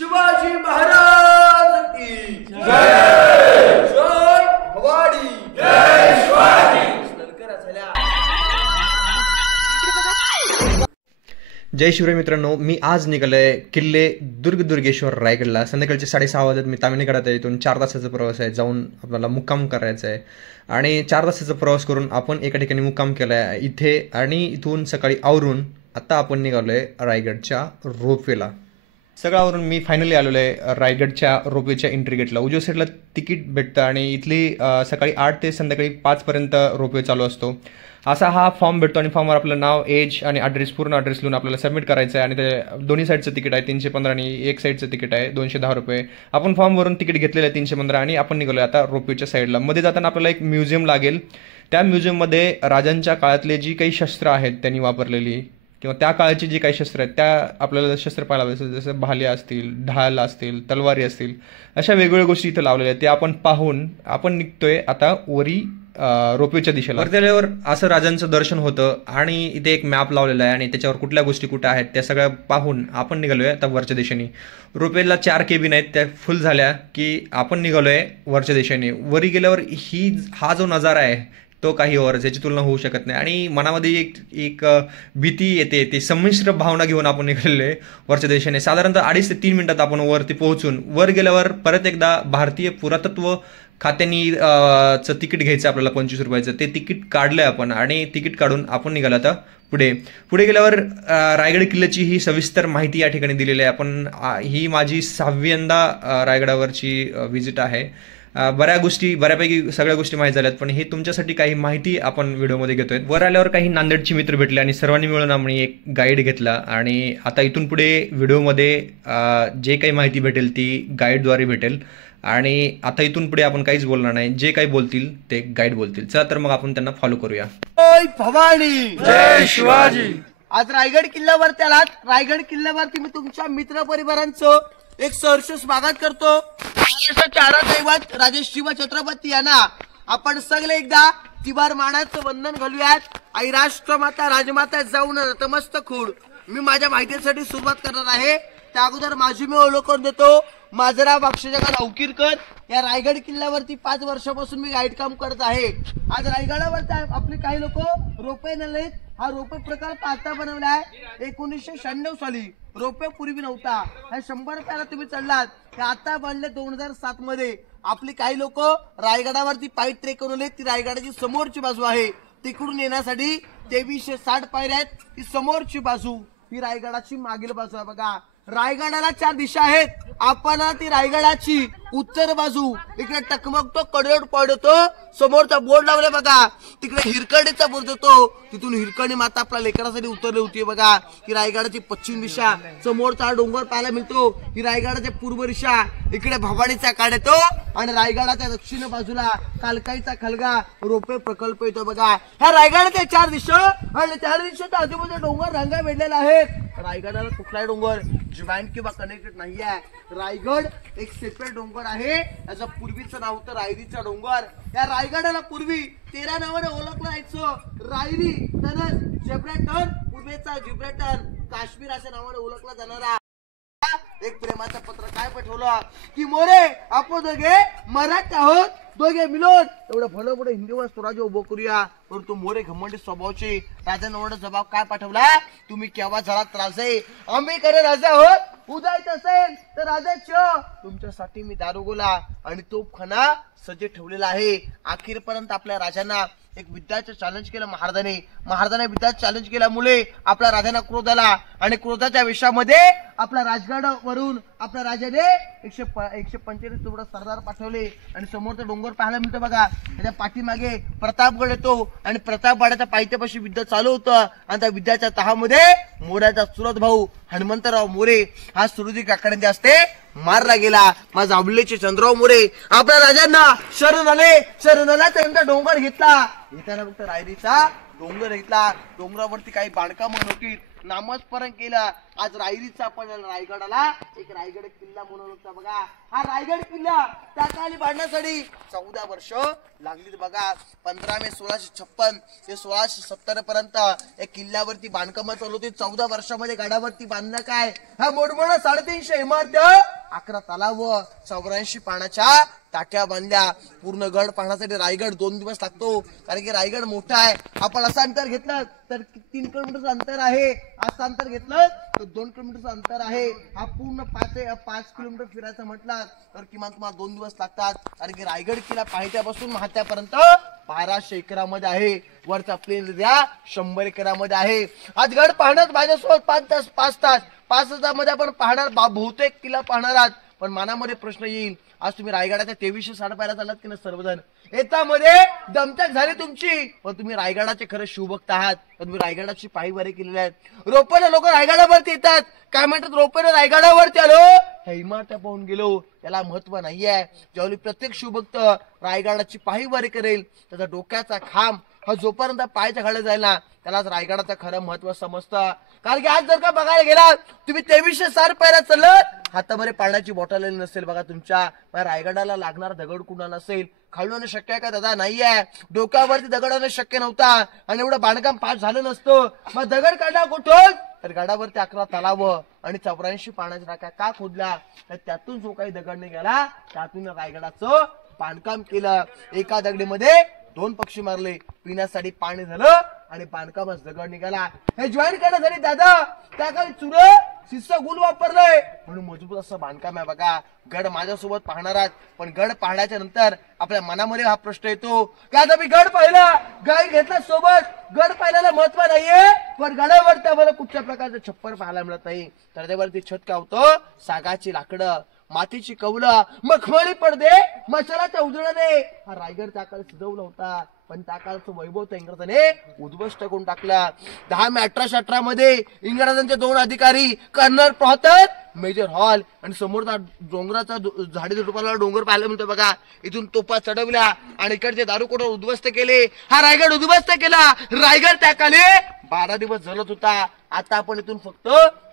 शिवाजी महाराज की जय। जय भवानी, जय शिवाजी। जय शिवराय मित्रांनो, मी आज निघालोय किल्ले दुर्गेश्वर रायगडला। संध्याकाळचे 6:30 वाजता मी ताम्हिणीगडात आहे। इथून 4 तासाचा प्रवास आहे, जाऊन आपल्याला मुक्काम करायचा आहे आणि 4 तासाचा प्रवास करून आपण एका ठिकाणी मुक्काम केला आहे इथे आणि इथून सकाळी आवरून आता आपण निघालोय रायगडच्या रोपवेला। सगळ्यावरून मी फायनली आलेलो आहे रायगडच्या रोपवेच्या एंट्री गेटला। उजव्या साईडला तिकीट भेटतं आणि इथली सकाळी 8 ते संध्याकाळी 5 पर्यंत रोपवे चालू असतो। असा हा फॉर्म भेटतो आणि फॉर्मवर आपलं नाव, एज आणि ॲड्रेस, पूर्ण ॲड्रेस लिहून आपल्याला सबमिट करायचं आहे। आणि ते दोन्ही साईडचं तिकीट आहे 315 आणि एक साईडचं तिकीट आहे 210 रुपये। आपण फॉर्मवरून तिकीट घेतलेलं आहे 315 आणि आपण निघालो आता रोपवेच्या साईडला। मध्ये जाताना आपल्याला एक म्युझियम लागेल। त्या म्युझियममध्ये राजांच्या काळातले जी काही शस्त्र आहेत त्यांनी वापरलेली किंवा त्या काळाची जी काही शस्त्र आहेत त्या आपल्याला शस्त्र पाहायला भेटतील, जसं भाल्या असतील, ढाल असतील, तलवारी असतील, अशा वेगवेगळ्या गोष्टी इथं लावलेल्या आहेत। ते आपण पाहून आपण निघतोय आता वरी रोपवेच्या दिशेला। वरती असं राजांचं दर्शन होतं आणि इथे एक मॅप लावलेला आहे आणि त्याच्यावर कुठल्या गोष्टी कुठे आहेत त्या सगळ्या पाहून आपण निघालोय आता वरच्या दिशेने। रोपवेला 4 केबिन आहेत, त्या फुल झाल्या की आपण निघालोय वरच्या दिशेने। वरी गेल्यावर हा जो नजारा आहे तो काही वरच याची तुलना होऊ शकत नाही आणि मनामध्ये एक भीती येते। ते संमिश्र भावना घेऊन आपण निघालेले वरच्या दिशेने। साधारणतः 2.5 ते 3 मिनिटात आपण वरती पोहोचून वर गेल्यावर परत एकदा भारतीय पुरातत्व खात्यानी चं तिकीट घ्यायचं आपल्याला 25 रुपयाचं। ते तिकीट काढलंय आपण आणि तिकीट काढून आपण निघालो आता पुढे गेल्यावर रायगड किल्ल्याची ही सविस्तर माहिती या ठिकाणी दिलेली आहे। आपण ही माझी 6व्यांदा रायगडावरची व्हिजिट आहे। बऱ्यापैकी सगळ्या गोष्टी माहीत झाल्यात, पण हे तुमच्यासाठी काही माहिती आपण व्हिडिओमध्ये घेतोय। वर आल्यावर काही नांदेडची मित्र भेटले आणि सर्वांनी मिळून आम्ही एक गाईड घेतला आणि आता इथून पुढे व्हिडिओमध्ये जे काही माहिती भेटेल ती गाईडद्वारे भेटेल आणि आता इथून पुढे आपण काहीच बोलणार नाही, जे काही बोलतील ते गाईड बोलतील। चला तर मग आपण त्यांना फॉलो करूया। जय भवानी, जय शिवाजी। आज रायगड किल्ल्यावर त्याला रायगड किल्ल्यावरती मी तुमच्या मित्र परिवारांचं एक सहर्ष स्वागत करतो। महाराष्ट्राचे आराध्यदैवत राजे शिव छत्रपती यांना आपण सगळे एकदा तिबार मानाचं वंदन घालूयात। आई राष्ट्रमाता राजमाता जाऊन नतमस्तक होऊन मी माझ्या माहितीसाठी सुरुवात करणार आहे। त्या अगोदर माझी मी अवलोकन देतो। माझं नाव अक्षयजगा लवकीरकर। या रायगड किल्ल्यावरती 5 वर्षापासून मी गाईड काम करत आहे। आज रायगडावरती आपले काही लोक रोपवे नेलेत। हा रोपवे प्रकल्प आता बनवला आहे 1996 साली। रोपवे पूर्वी नव्हता। हा 100 रुपयाला तुम्ही चढलात, हे आता बनले 2007 मध्ये। आपली काही लोक रायगडावरती पायी ट्रेक करून ती रायगडाची समोरची बाजू आहे, तिकडून येण्यासाठी 2360 पायऱ्या आहेत। ही समोरची बाजू, ही रायगडाची मागील बाजू आहे। बघा रायगडाला 4 दिशा आहेत। आपण ती रायगडाची उत्तर बाजू इकडे टकमकतो, कडेवर पडतो, समोरचा बोर्ड लावले बघा, तिकडे हिरकणीचा बोर्ड येतो, तिथून हिरकणी माता आपल्या लेकरासाठी उतरली होती। बघा ही रायगडाची पश्चिम दिशा, समोरचा डोंगर पाहायला मिळतो। ही रायगडाची पूर्व दिशा, इकडे भवानीचा काढ येतो आणि रायगडाच्या दक्षिण बाजूला कालकाईचा खलगा रोपवे प्रकल्प येतो। बघा ह्या रायगडाच्या 4 दिशा आणि 4 दिशेच्या आजूबाजूला डोंगर रांगा वेढलेल्या आहेत। रायगडाला कुठलाही डोंगर जॉईंट किंवा कनेक्टेड नाही आहे। रायगड एक सेपरेट डोंगर आहे। याचं पूर्वीचं नाव होतं रायरीचा डोंगर। या रायगडाला पूर्वी 13 नावाने ओळखलं जायचं। रायरी, तनस, जिब्राल्टर, पूर्वेचा जिब्राल्टर, काश्मीर अशा नावाने ओळखला जाणारा एक प्रेमाचं पत्र काय पाठवलं की मोरे आपण दोघे मराठी आहोत, दोघे मिळून एवढं भलं मोठं हिंदीवर स्वराज्य उभं करूया। परंतु मोरे घमंडी स्वभावचे राजाने एवढा जबाब काय पाठवला, तुम्ही केव्हा झालात राजे, आम्ही करे राजा आहोत, उदायचं असेल तर राजाच, तुमच्यासाठी मी दारुगोला आणि तोफखाना सज्ज ठेवलेला आहे। अखेरपर्यंत आपल्या राजांना एक विद्याचं चॅलेंज केलं महाराजांनी विद्याचं चॅलेंज केल्यामुळे आपल्या राजांना क्रोध आला आणि क्रोधाच्या विषयामध्ये आपल्या राजगडावरून आपल्या राजाने 145 तुकडे सरदार पाठवले आणि समोरचा डोंगर पाहायला मिळतो। बघा त्याच्या पाठीमागे प्रतापगड येतो आणि प्रतापगडाच्या पायथ्यापाशी विद्या चालू होतं आणि त्या विद्याच्या तहामध्ये मोऱ्याचा चुलत भाऊ हनुमंतराव मोरे हा सुरुजी काकड्यांचे असते मारला गेला। माझा आवडीचे चंद्रराव मोरे आपल्या राजांना शरण आले त्यांचा डोंगर घेतला। येताना फक्त रायरीचा डोंगर घेतला। डोंगरावरती काही बांधकामं नव्हती, नामस्मरण केलं. आज रायरीचा आपण रायगडाला एक रायगड किल्ला म्हणून होता बघा. हा रायगड किल्ला त्या काळी बांधण्यासाठी 14 वर्ष लागली बघा. 15 मे 1656 ते 1670 पर्यंत या किल्ल्यावरती बांधकाम चालू होती. 14 वर्षामध्ये गडावरती बांधणं काय, हा मोठमोठा 350 इमारत, 11 तलाव, 84 पाण्याच्या टाक्या बांधल्या. पूर्ण गड पाहण्यासाठी रायगड 2 दिवस लागतो, कारण की रायगड मोठा आहे. आपण असं अंतर घेतलं तर 3 किलोमीटरचं अंतर आहे, असं अंतर घेतलं तर 2 किलोमीटरचं अंतर आहे. हा पूर्ण 5 किलोमीटर फिरायचं म्हटलं तर किमान तुम्हाला 2 दिवस लागतात, कारण की रायगड किल्ला पायथ्यापासून महात्यापर्यंत 1200 एकरामध्ये आहे. वरचा प्लेन द्या 100 एकरामध्ये आहे. आज गड पाहण्यात माझ्यासोबत 5 तासामध्ये आपण पाहणार, बहुतेक किल्ला पाहणार आहात. पण मनामध्ये प्रश्न येईल, आज तुम्ही रायगडाच्या 2300 साडेपायऱ्या चाललात की नाही सर्वजण, येतामध्ये दमछाक झाली तुमची, पण तुम्ही रायगडाचे खरं शिवभक्त आहात. पण तुम्ही रायगडाची पायवारी केलेली आहेत. रोपणे लोक रायगडावरती येतात, काय म्हणतात, रोपणे रायगडावरती आलो, ह्या इमारत्या पाहून गेलो, त्याला महत्व नाहीये. ज्यावेळी प्रत्येक शिवभक्त रायगडाची पायवारी करेल, त्याचा डोक्याचा खांब हा जोपर्यंत पायाच्या खाली जाईल ना, त्यालाच रायगडाचं खरं महत्व समजतं. कारण की आज जर का बघायला गेलात तुम्ही 2300 पायऱ्या चालत, हातामध्ये पाण्याची बॉटल नसेल बघा तुमच्या, रायगडाला लागणार दगड कुणा नसेल, खालून शक्य आहे का दादा, नाहीये. डोक्यावरती दगडाने शक्य नव्हता आणि एवढं बांधकाम पास झालं नसतं. मग दगड काढला कुठून, तर गडावरती 11 तलाव आणि 84 पाण्याच्या टाक्या का खोदल्या, तर त्यातून जो काही दगड निघाला त्यातून रायगडाचं बांधकाम केलं. एका दगडीमध्ये 2 पक्षी मारले, पिण्यासाठी पाणी झालं आणि बांधकामास दगड निघाला. हे जॉईन करण्यासाठी दादा त्या काळी चुर शिस्सा गुल वापरलंय, म्हणून मजबूत असं बांधकाम आहे बघा. गड माझ्यासोबत पाहणार आहात, पण गड पाहण्याच्या नंतर आपल्या मनामध्ये हा प्रश्न येतो की आता मी गड पाहिला, गाईड घेतला सोबत, गड पाहिल्याला महत्व नाहीये, पण गडावरती आम्हाला कुठच्या प्रकारचं छप्पर पाहायला मिळत नाही. तर त्यावरती छत काय होतं, सागाची लाकडं, मातीची कवलं, मखमली पडदे, मशालाच्या उजळाने हा रायगड त्या काळी सजवला होता. पण त्या काळाचं वैभव त्या इंग्रजाने उद्ध्वस्त करून टाकला. 10 मे 1818 मध्ये इंग्रजांचे 2 अधिकारी कर्नल प्रॉथर, मेजर हॉल आणि समोरचा डोंगराचा झाडी झुडपाला डोंगर पाहायला मिळतो बघा, इथून तोफा चढवल्या आणि इकडचे दारूकोठा उद्ध्वस्त केले. हा रायगड उद्ध्वस्त केला. रायगड त्या काळी 12 दिवस जळत होता. आता आपण इथून फक्त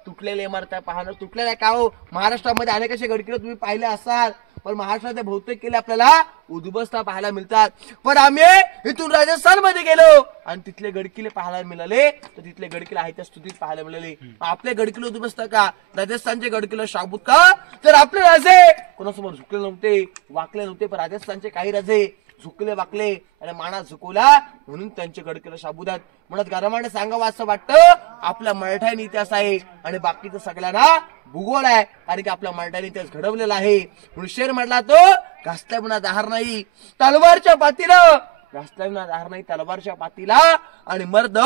तुटलेल्या इमारत्या पाहणं. तुटलेल्या का हो, महाराष्ट्रामध्ये अनेक असे गडकिल्ले तुम्ही पाहिले असाल, पण महाराष्ट्राचे बहुतेक किल्ले आपल्याला उद्ध्वस्त पाहायला मिळतात. पण आम्ही इथून राजस्थान मध्ये गेलो आणि तिथले गडकिल्ले पाहायला मिळाले, तर तिथले गडकिल्ले आहे त्या स्तुतीत पाहायला मिळाले. आपले गडकिल्ले उद्ध्वस्त का, राजस्थानचे गडकिल्ले शाबूत का, तर आपले राजे कोणासमोर झुकले नव्हते, वाकले नव्हते, पण राजस्थानचे काही राजे झुकले वाकले आणि माना झुकवला, म्हणून त्यांचे गडकिल्ले शाबूत आहेत. म्हणत गरमाने सांगावं असं वाटतं, आपला मराठ्याने इतिहास आहे आणि बाकीचं सगळ्यांना भूगोल आहे, कारण की आपला मराठ्याने इतिहास घडवलेला आहे. म्हणून शेर म्हटला तो घासल्या विना दाहार नाही, तलवारच्या पातीला घासल्या विना दाहार नाही, तलवारच्या पातीला, आणि मर्द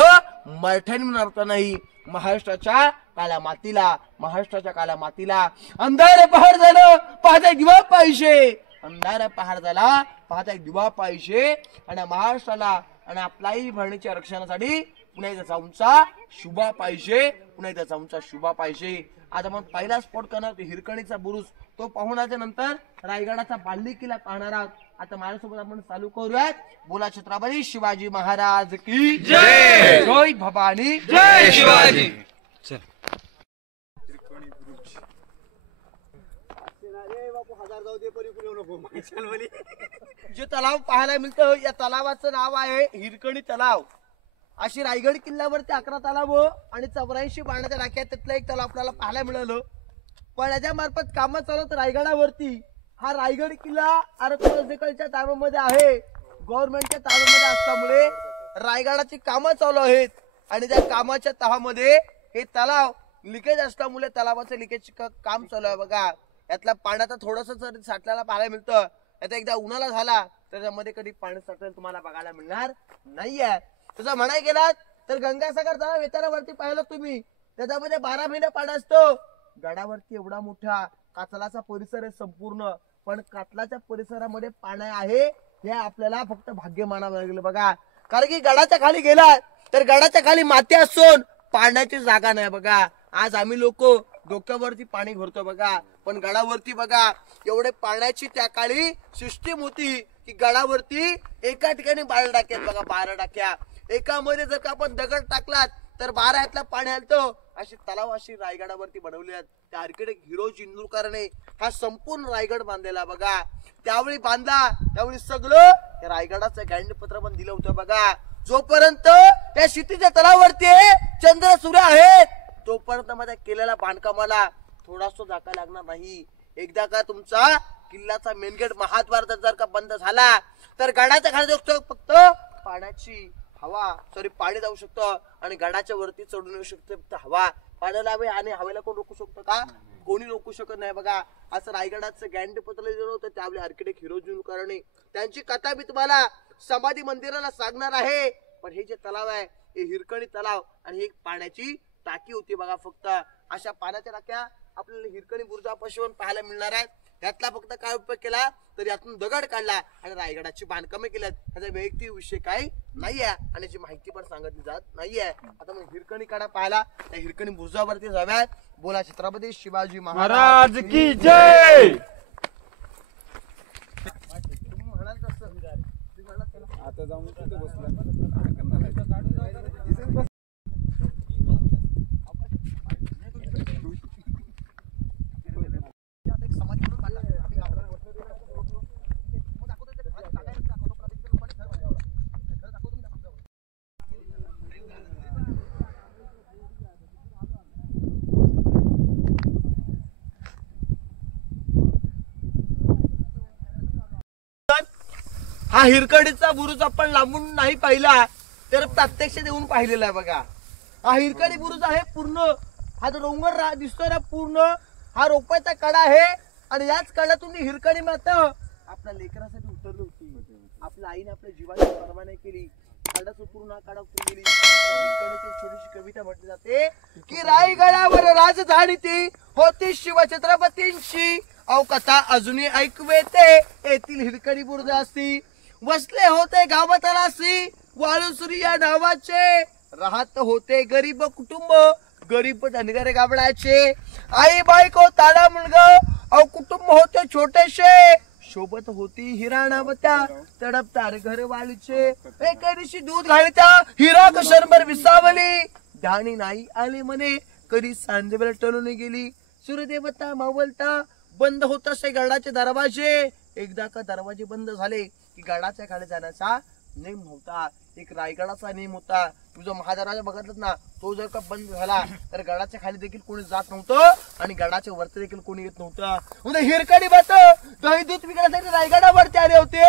मराठ्याने म्हणता नाही. महाराष्ट्राच्या काल्या मातीला, महाराष्ट्राच्या काल्या मातीला अंधार पहार झालं, पाहता दिवा पाहिजे, अंधार पहार झाला, पाहता एक दिवा पाहिजे. आणि महाराष्ट्राला आणि आपल्याही भरणीच्या रक्षणासाठी पुन्हा एकदा जाऊनचा शुभा पाहिजे, पुन्हा एकदा जाऊनचा शुभा पाहिजे. आज आपण पहिला स्पॉट करणार हिरकणीचा बुरुज, तो पाहुण्याच्या नंतर रायगडाचा बाल्ली किल्ला पाहणार आहोत. आता माझ्यासोबत आपण चालू करूयात. बोला छत्रपती शिवाजी महाराज की जय, जय भवानी, जय शिवाजी. जे तलाव पाहायला मिळतं, या तलावाचं नाव आहे हिरकणी तलाव. अशी रायगड किल्ल्यावरती 11 तलाव आणि 84 पाण्याच्या टाक्या, त्यातलं एक तलाव आपल्याला पाहायला मिळालं. पण याच्या मार्फत कामं चालवत रायगडावरती. हा रायगड किल्ला आरक्षणाच्या ताब्यामध्ये आहे, गव्हर्नमेंटच्या ताब्यामध्ये असल्यामुळे रायगडाची कामं चालू आहेत. आणि त्या कामाच्या तहामध्ये हे तलाव लिकेज असल्यामुळे तलावाचं लिकेज काम चालू आहे बघा. यातल्या पाण्याचा थोडस साठल्याला पाहायला मिळतं. आता एकदा उन्हाळा झाला तर त्यामध्ये कधी पाणी साठलेलं तुम्हाला बघायला मिळणार नाहीये. तसं म्हणाय गेलात तर गंगासागर तलाव वेतारावरती पाहिलं तुम्ही, त्याच्यामध्ये 12 महिने पाणी असतं. गडावरती एवढा मोठा कातलाचा परिसर आहे संपूर्ण, पण कातलाच्या परिसरामध्ये पाणी आहे हे आपल्याला फक्त भाग्य मानावं लागेल बघा. कारण की गडाच्या खाली गेला तर गडाच्या खाली माती असून पाण्याची जागा नाही बघा. आज आम्ही लोक डोक्यावरती पाणी भरतो बघा, पण गडावरती बघा एवढे पाण्याची त्या काळी सिस्टीम होती की गडावरती एका ठिकाणी 12 टाक्या बघा, 12 टाक्या. एकामध्ये जर का आपण दगड टाकलात तर 12 यातलं पाणी आलतं. अशी तलाव अशी रायगडावरती बनवले आहेत. त्या आर्किटेक्ट हिरोज इंदुरकरने हा संपूर्ण रायगड बांधलेला बघा. त्यावेळी बांधला त्यावेळी सगळं त्या रायगडाचं गॅरंटीपत्र पण दिलं होतं बघा. जोपर्यंत त्या क्षितिज तलावावरती चंद्र सूर्य आहेत तोपर्यंत मध्ये केलेल्या बांधकामाला थोडासा धक्का लागणार नाही. एकदा का तुमचा किल्ल्याचा मेन गेट महाद्वार जर का बंद झाला तर गडाच्या खाली फक्त पाण्याची पाणी जाऊ शकतं आणि गडाच्या वरती चढून येऊ शकते फक्त हवा. पाण्याला हवे आणि हवेला कोण रोखू शकतो का? कोणी रोखू शकत नाही बघा. असं रायगडाचं गॅरंटी पत्र दिलं होतं त्यावेळी आर्किटेक्ट हिरोज इंदुरकरने. त्यांची कथा मी तुम्हाला समाधी मंदिराला सांगणार आहे. पण हे जे तलाव आहे हे हिरकणी तलाव आणि ही पाण्याची टाकी होती बघा. फक्त अशा पाण्याच्या टाक्या आपल्याला हिरकणी बुरुजापाशी पाहायला मिळणार आहेत. यातला फक्त काय उपयोग केला तर यातून दगड काढला आणि रायगडाची बांधकामे केल्यात. त्याचा वैयक्तिक विषय काही नाहीये आणि याची माहिती पण सांगितली जात नाहीये. आता मग हिरकणी काढा पाहायला त्या हिरकणी बुरुजावरती जाव्यात. बोला छत्रपती शिवाजी महाराज की जय. आता जाऊन कुठे बसला हा हिरकणीचा बुरुज आपण लांबून नाही पाहिला तर प्रत्यक्ष देऊन पाहिलेला आहे बघा. हा हिरकणी बुरुज आहे पूर्ण. हा जो डोंगर दिसतोय ना पूर्ण हा रोपाचा कडा आहे आणि याच कडातून हिरकणी माता आपल्या लेकरासाठी उतरली होती. आपल्या आईने आपल्या जीवाची पर्वा नाही केली. काडाच उतरून हा काडा उतरून गेली. हिरकणीची छोटीशी कविता म्हटली जाते की रायगडावर राजधानी ती होती शिवछत्रपतींची. कथा अजूनही ऐकू येते येथील हिरकणी बुरुज असती. वसले होते गावातलासी वाळुसुरी या नावाचे. राहत होते गरीब कुटुंब गरीब धनगर गाबडाचे. आई बायको ताडा मुलगा कुटुंब होते छोटेशे. सोबत होती हिराणावत्या तडपतार घरवालीचे. एके दिवशी दूध घालत्या हिरा कशरभर विसावली. ध्यानी नाही आले म्हणे कधी सांजेवर टळून गेली. सूर्यदेवता मावलता बंद होत असे गडाचे दरवाजे. एकदा का दरवाजे बंद झाले की गडाच्या खाली जाण्याचा नेम नव्हता. एक रायगडाचा नेम होता. तुझा महादरवाजा बघितलात ना तो जर का बंद झाला तर गडाच्या खाली देखील कोणी जात नव्हतं आणि गडाच्या वरती देखील कोणी येत नव्हतं. म्हणजे हिरकणी बात दही दूध विकण्यासाठी रायगडावरती आले होते.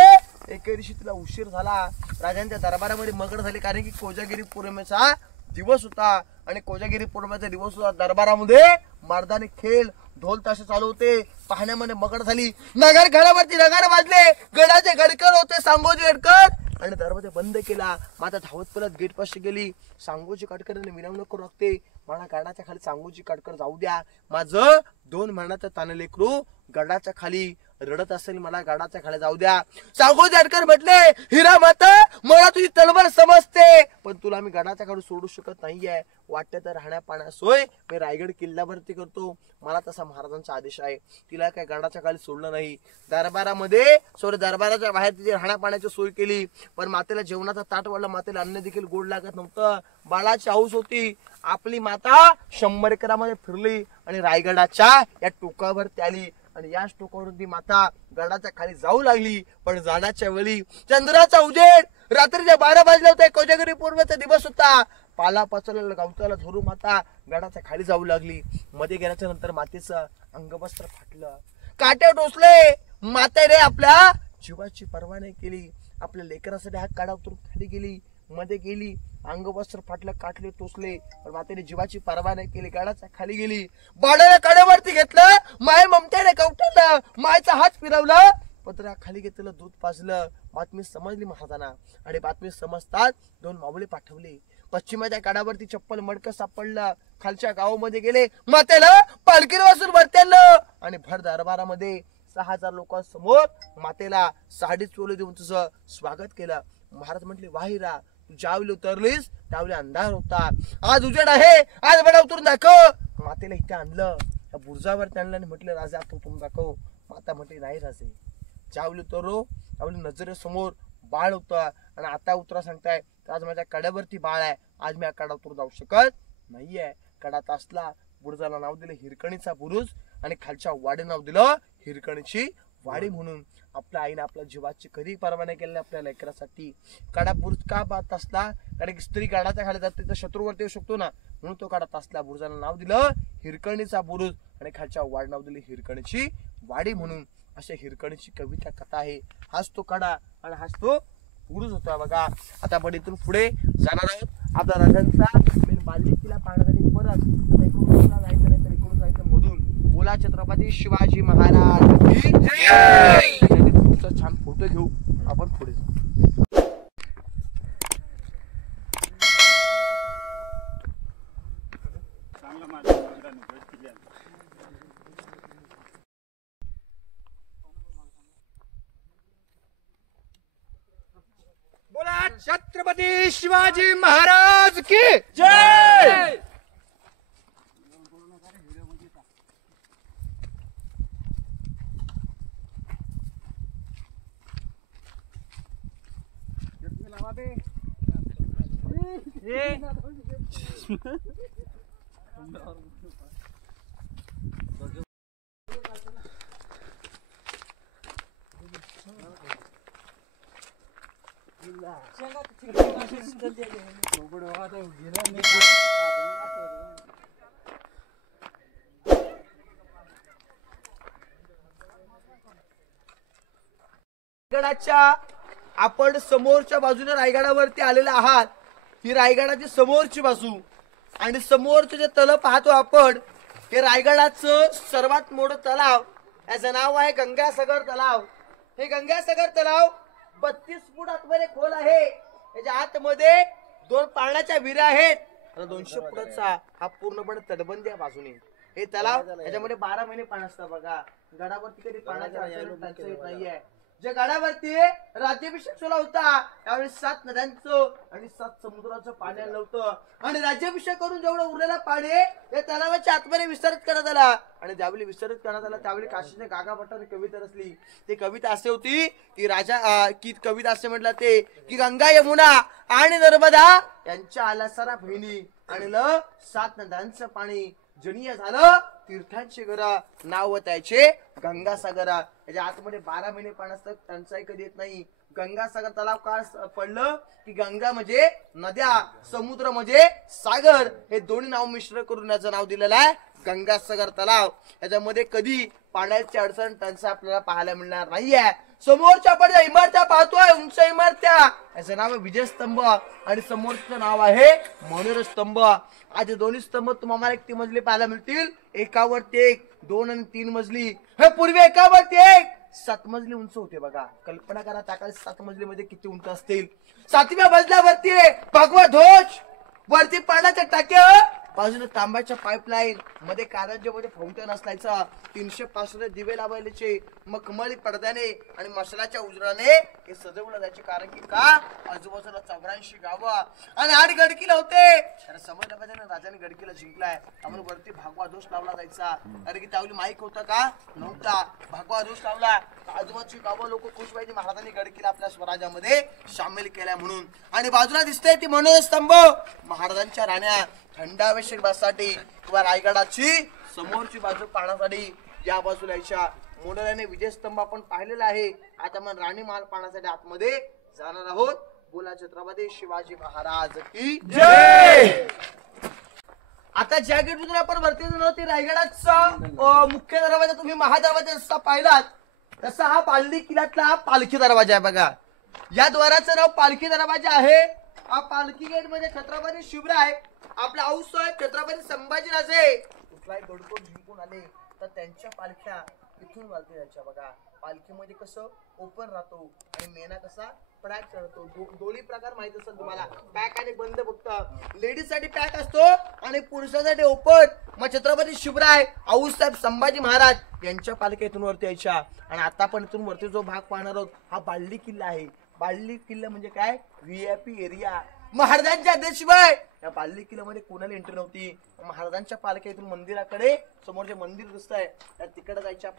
एके दिवशी तिला उशीर झाला. राजांच्या दरबारामध्ये मगड झाले कारण की कोजागिरी पौर्णिमेचा दिवस होता आणि कोजागिरी पौर्णिमेचा दिवस होता. दरबारामध्ये मर्दानी खेळ ढोल ताशे चालू होते. पाहण्यामध्ये मगड झाली. नगर घरावरती नगर वाजले. गडाचे गडकर होते सांगोजी गडकर आणि दरवाजा बंद केला. माता धावत परत गेट पाशी गेली. सांगोजी काटकरांनी विनवणूक करू लागते मला गडाच्या खाली सांगोजी काटकर जाऊ द्या. माझं 2 महिन्याचं ताने लेकरू गडाच्या खाली रडत असेल मला गडाच्या खाली जाऊ द्या. सांगोजी काटकर म्हटले हिरा माता मला तुझी तलवार समजते पण तुला मी गडाच्या खाली सोडू शकत नाहीये. वाटते तर राहण्या पाण्या सोय मी रायगड किल्ल्यावरती करतो. मला तसा महाराजांचा आदेश आहे. तिला काय गडाच्या खाली सोडलं नाही. दरबाराच्या बाहेर तिची राहण्या पाण्याची सोय केली पण मातेला जेवणाचा ताट वाढला. मातेला अन्न देखील गोड लागत नव्हतं. बाळाची हौस होती. आपली माता 100 एकरामध्ये फिरली आणि रायगडाच्या या टोकावरती आली आणि याच टोकावरती माता गडाच्या खाली जाऊ लागली. पण जाण्याच्या वेळी चंद्राचा उजेड रात्रीच्या 12 वाजले होते. कोजागिरी पौर्णिमेचा दिवस होता. पाला पचलेला गावताला धरू माता गडाच्या खाली जाऊ लागली. मध्ये गेल्याच्या नंतर मातेचं अंगवस्त्र फाटलं. काटे टोचले. मातेने आपल्या जीवाची पर्वा नाही केली. आपल्या लेकरासाठी हा काढा उतरून खाली गेली. मध्ये गेली. अंगवस्त्र फाटलं काटले टोचले पण मातेने जीवाची पर्वा नाही केली. गडाच्या खाली गेली. बाळाला कड्यावरती घेतलं. माय ममतेने कवटलं. मायचा हात फिरवला. पत्रा खाली घेतलं. दूध पाजलं. बातमी समजली महाराजांना आणि बातमी समजतात 2 मावळे पाठवले. पश्चिमेच्या काडावरती चप्पल मडकं सापडलं. खालच्या गावामध्ये गेले. मातेला पालखीर वासून भरतेलं आणि भर दरबारामध्ये 6000 लोकांसमोर मातेला साडी चोली देऊन तुझं स्वागत केलं. महाराज म्हटले वाहिरा तू ज्यावेळी उतरलीस त्यावेळी अंधार होता. आज उजेड आहे. आज बडा उतरून दाखव. मातेला इथे आणलं. त्या बुर्जावरती आणलं आणि म्हटलं राजा आता उतरून दाखव. माता म्हटली नाही राजे ज्यावेळी उतरो त्यावेळी नजरेसमोर बाळ होतं आणि आता उतरा सांगताय तर आज माझ्या कड्यावरती बाळ आहे, आज मी या कडा उतरून जाऊ शकत नाहीये. कडा तासला, बुरुजाला नाव दिलं हिरकणीचा बुरुज आणि खालच्या वाडी नाव दिलं हिरकणीची वाडी. म्हणून आपल्या आईने आपल्या जीवाची कधी पर्वा नाही केली आपल्या लेकरासाठी. कडा बुरुज का पाहत असला, कारण स्त्री काढाच्या खाली जाते तर शत्रूवरती येऊ शकतो ना, म्हणून तो काढा तासला. बुरुजाला नाव दिलं हिरकणीचा बुरुज आणि खालच्या वाडी नाव दिली हिरकणीची वाडी. म्हणून अशा हिरकणीची कविता कथा आहे. हाच तो कडा आणि हाच तो बुरुज होता बघा. आता आपण इथून पुढे जाणार आहोत आपल्या राजांचा मेन बालेकिल्ला पाहण्यासाठी. परत आता इकडून जायचं नाही तर इकडून जायचं मधून. बोला छत्रपती शिवाजी महाराज की जय. तुमचा छान फोटो घेऊ आपण पुढे जाऊ. बोला छत्रपती शिवाजी महाराज की जय. रायगडाच्या आपण समोरच्या बाजूने रायगडावरती आलेले आहात. ही रायगडाची समोरची बाजू आणि समोरचे जे तलाव पाहतो आपण हे रायगडाचं सर्वात मोठं तलाव. याचं नाव आहे गंगासागर तलाव. हे गंगासागर तलाव 32 फूट आतमध्ये खोल आहे. याच्या आतमध्ये 2 पाण्याच्या विहिरी आहेत आणि 200 फुटाचा हा पूर्णपणे तटबंदी आहे बाजूने. हे तलाव याच्यामध्ये 12 महिने पाणी असतं बघा. गडावरती कधी पाण्याचा टंचाई नाहीये. ज्या गडावरती राज्याभिषेक सोहळा होता त्यावेळी 7 नद्यांचं आणि 7 समुद्राचं पाणी आलं होतं आणि राज्याभिषेक करून जेवढं उरलेलं पाणी या तलावाच्या आतमध्ये विसर्जित करण्यात आला. आणि ज्यावेळी विसर्जित करण्यात आला त्यावेळी काशीच्या गागा भट्टाने कविता रचली. ती कविता असे होती की की कविता असे म्हटलं ते की गंगा यमुना आणि नर्मदा यांच्या आला सारा बहिणी आणि 7 नद्यांचं पाणी जनीय झालं तीर्थांची घरा नाव त्याचे गंगासागरा. याच्या आतमध्ये 12 महिने पाणी असतं, टंचाई कधी येत नाही. गंगासागर तलाव का पडलं की गंगा म्हणजे नद्या, समुद्र म्हणजे सागर, हे दोन्ही नाव मिश्र करून याचं नाव दिलेलं आहे गंगासागर तलाव. याच्यामध्ये कधी पाण्याची अडचण टंचाई आपल्याला पाहायला मिळणार नाहीये. समोरच्या आपण इमारत्या पाहतोय उंच इमारत्या, याचं नाव आहे विजयस्तंभ आणि समोरचं नाव आहे मनोरस्तंभ. आज दोन्ही स्तंभ तुम्हाला 1 मजली पाहायला मिळतील. एकावरती 1, 2 आणि 3 मजली. हे पूर्वी एकावरती 1 7 मजली उंच होते बघा. कल्पना करा त्याकाळी 7 मजली मध्ये किती उंच असतील. 7व्या मजल्यावरती भगवा ध्वज, वरती पाण्याच्या टाक्या, बाजूला तांब्याच्या पाईपलाईन, मध्ये कारंजेमध्ये फाउंटन असायचा, 300 दिवे लावायचे, मखमली पडद्याने आणि मशालाच्या उजळाने हे सजवलं जायचे. कारण की का आजूबाजूला 84 गावं आणि 8 गडकिल्ले होते. समजल्यापासून राजाने गडकिल्ला जिंकलाय त्यामुळे वरती भगवा ध्वज लावला जायचा. कारण की त्यावेळी माईक होता का नव्हता. भगवा ध्वज लावला आजूबाजूची गावं लोक खुश व्हायची महाराजांनी गडकिल्ला आपल्या स्वराज्यामध्ये सामील केला म्हणून. आणि बाजूला दिसते ती मनोरस्तंभ, महाराजांच्या राण्या थंडावेशीर बससाठी किंवा रायगडाची समोरची बाजू पाहण्यासाठी या बाजूला यायच्या. मोडल्याने विजयस्तंभ आपण पाहिलेला आहे. आता आपण राणी महाल पाहण्यासाठी आतमध्ये जाणार आहोत. बोला छत्रपती शिवाजी महाराज की जय. आता ज्या गेटमधून आपण वरती जाणार ते रायगडाचा मुख्य दरवाजा तुम्ही महादरवाजा जसा पाहिलात तसा हा पालखी किल्ल्यातला पालखी दरवाजा आहे बघा. या द्वाराचं नाव पालखी दरवाजा आहे. हा पालखी गेट मध्ये छत्रपती शिवराय आपला आऊसाहेब छत्रपती संभाजीराजे कुठलाही गडकोट जिंकून आले तर त्यांच्या पालख्या इथून वरती जायच्या बघा. पालखीमध्ये कसं ओपन राहतो आणि मेना कसा पॅक करतो. दोन्ही प्रकार माहित असतात तुम्हाला. पॅक आणि बंद फक्त लेडीज साठी पॅक असतो आणि पुरुषांसाठी ओपन. मग छत्रपती शिवराय आऊसाहेब संभाजी महाराज यांच्या पालख्या इथून वरती यायच्या. आणि आता आपण इथून वरती जो भाग पाहणार आहोत हा बाळली किल्ला आहे. बाळली किल्ला म्हणजे काय, व्हीआयपी एरिया. महाराजांच्या आदेशाशिवाय या बाल्ली किल्ल्यामध्ये कोणाला एंट्री नव्हती. महाराजांच्या पालख्यातून मंदिराकडे समोर जे मंदिर दिसत आहे त्या तिकडे जायच्या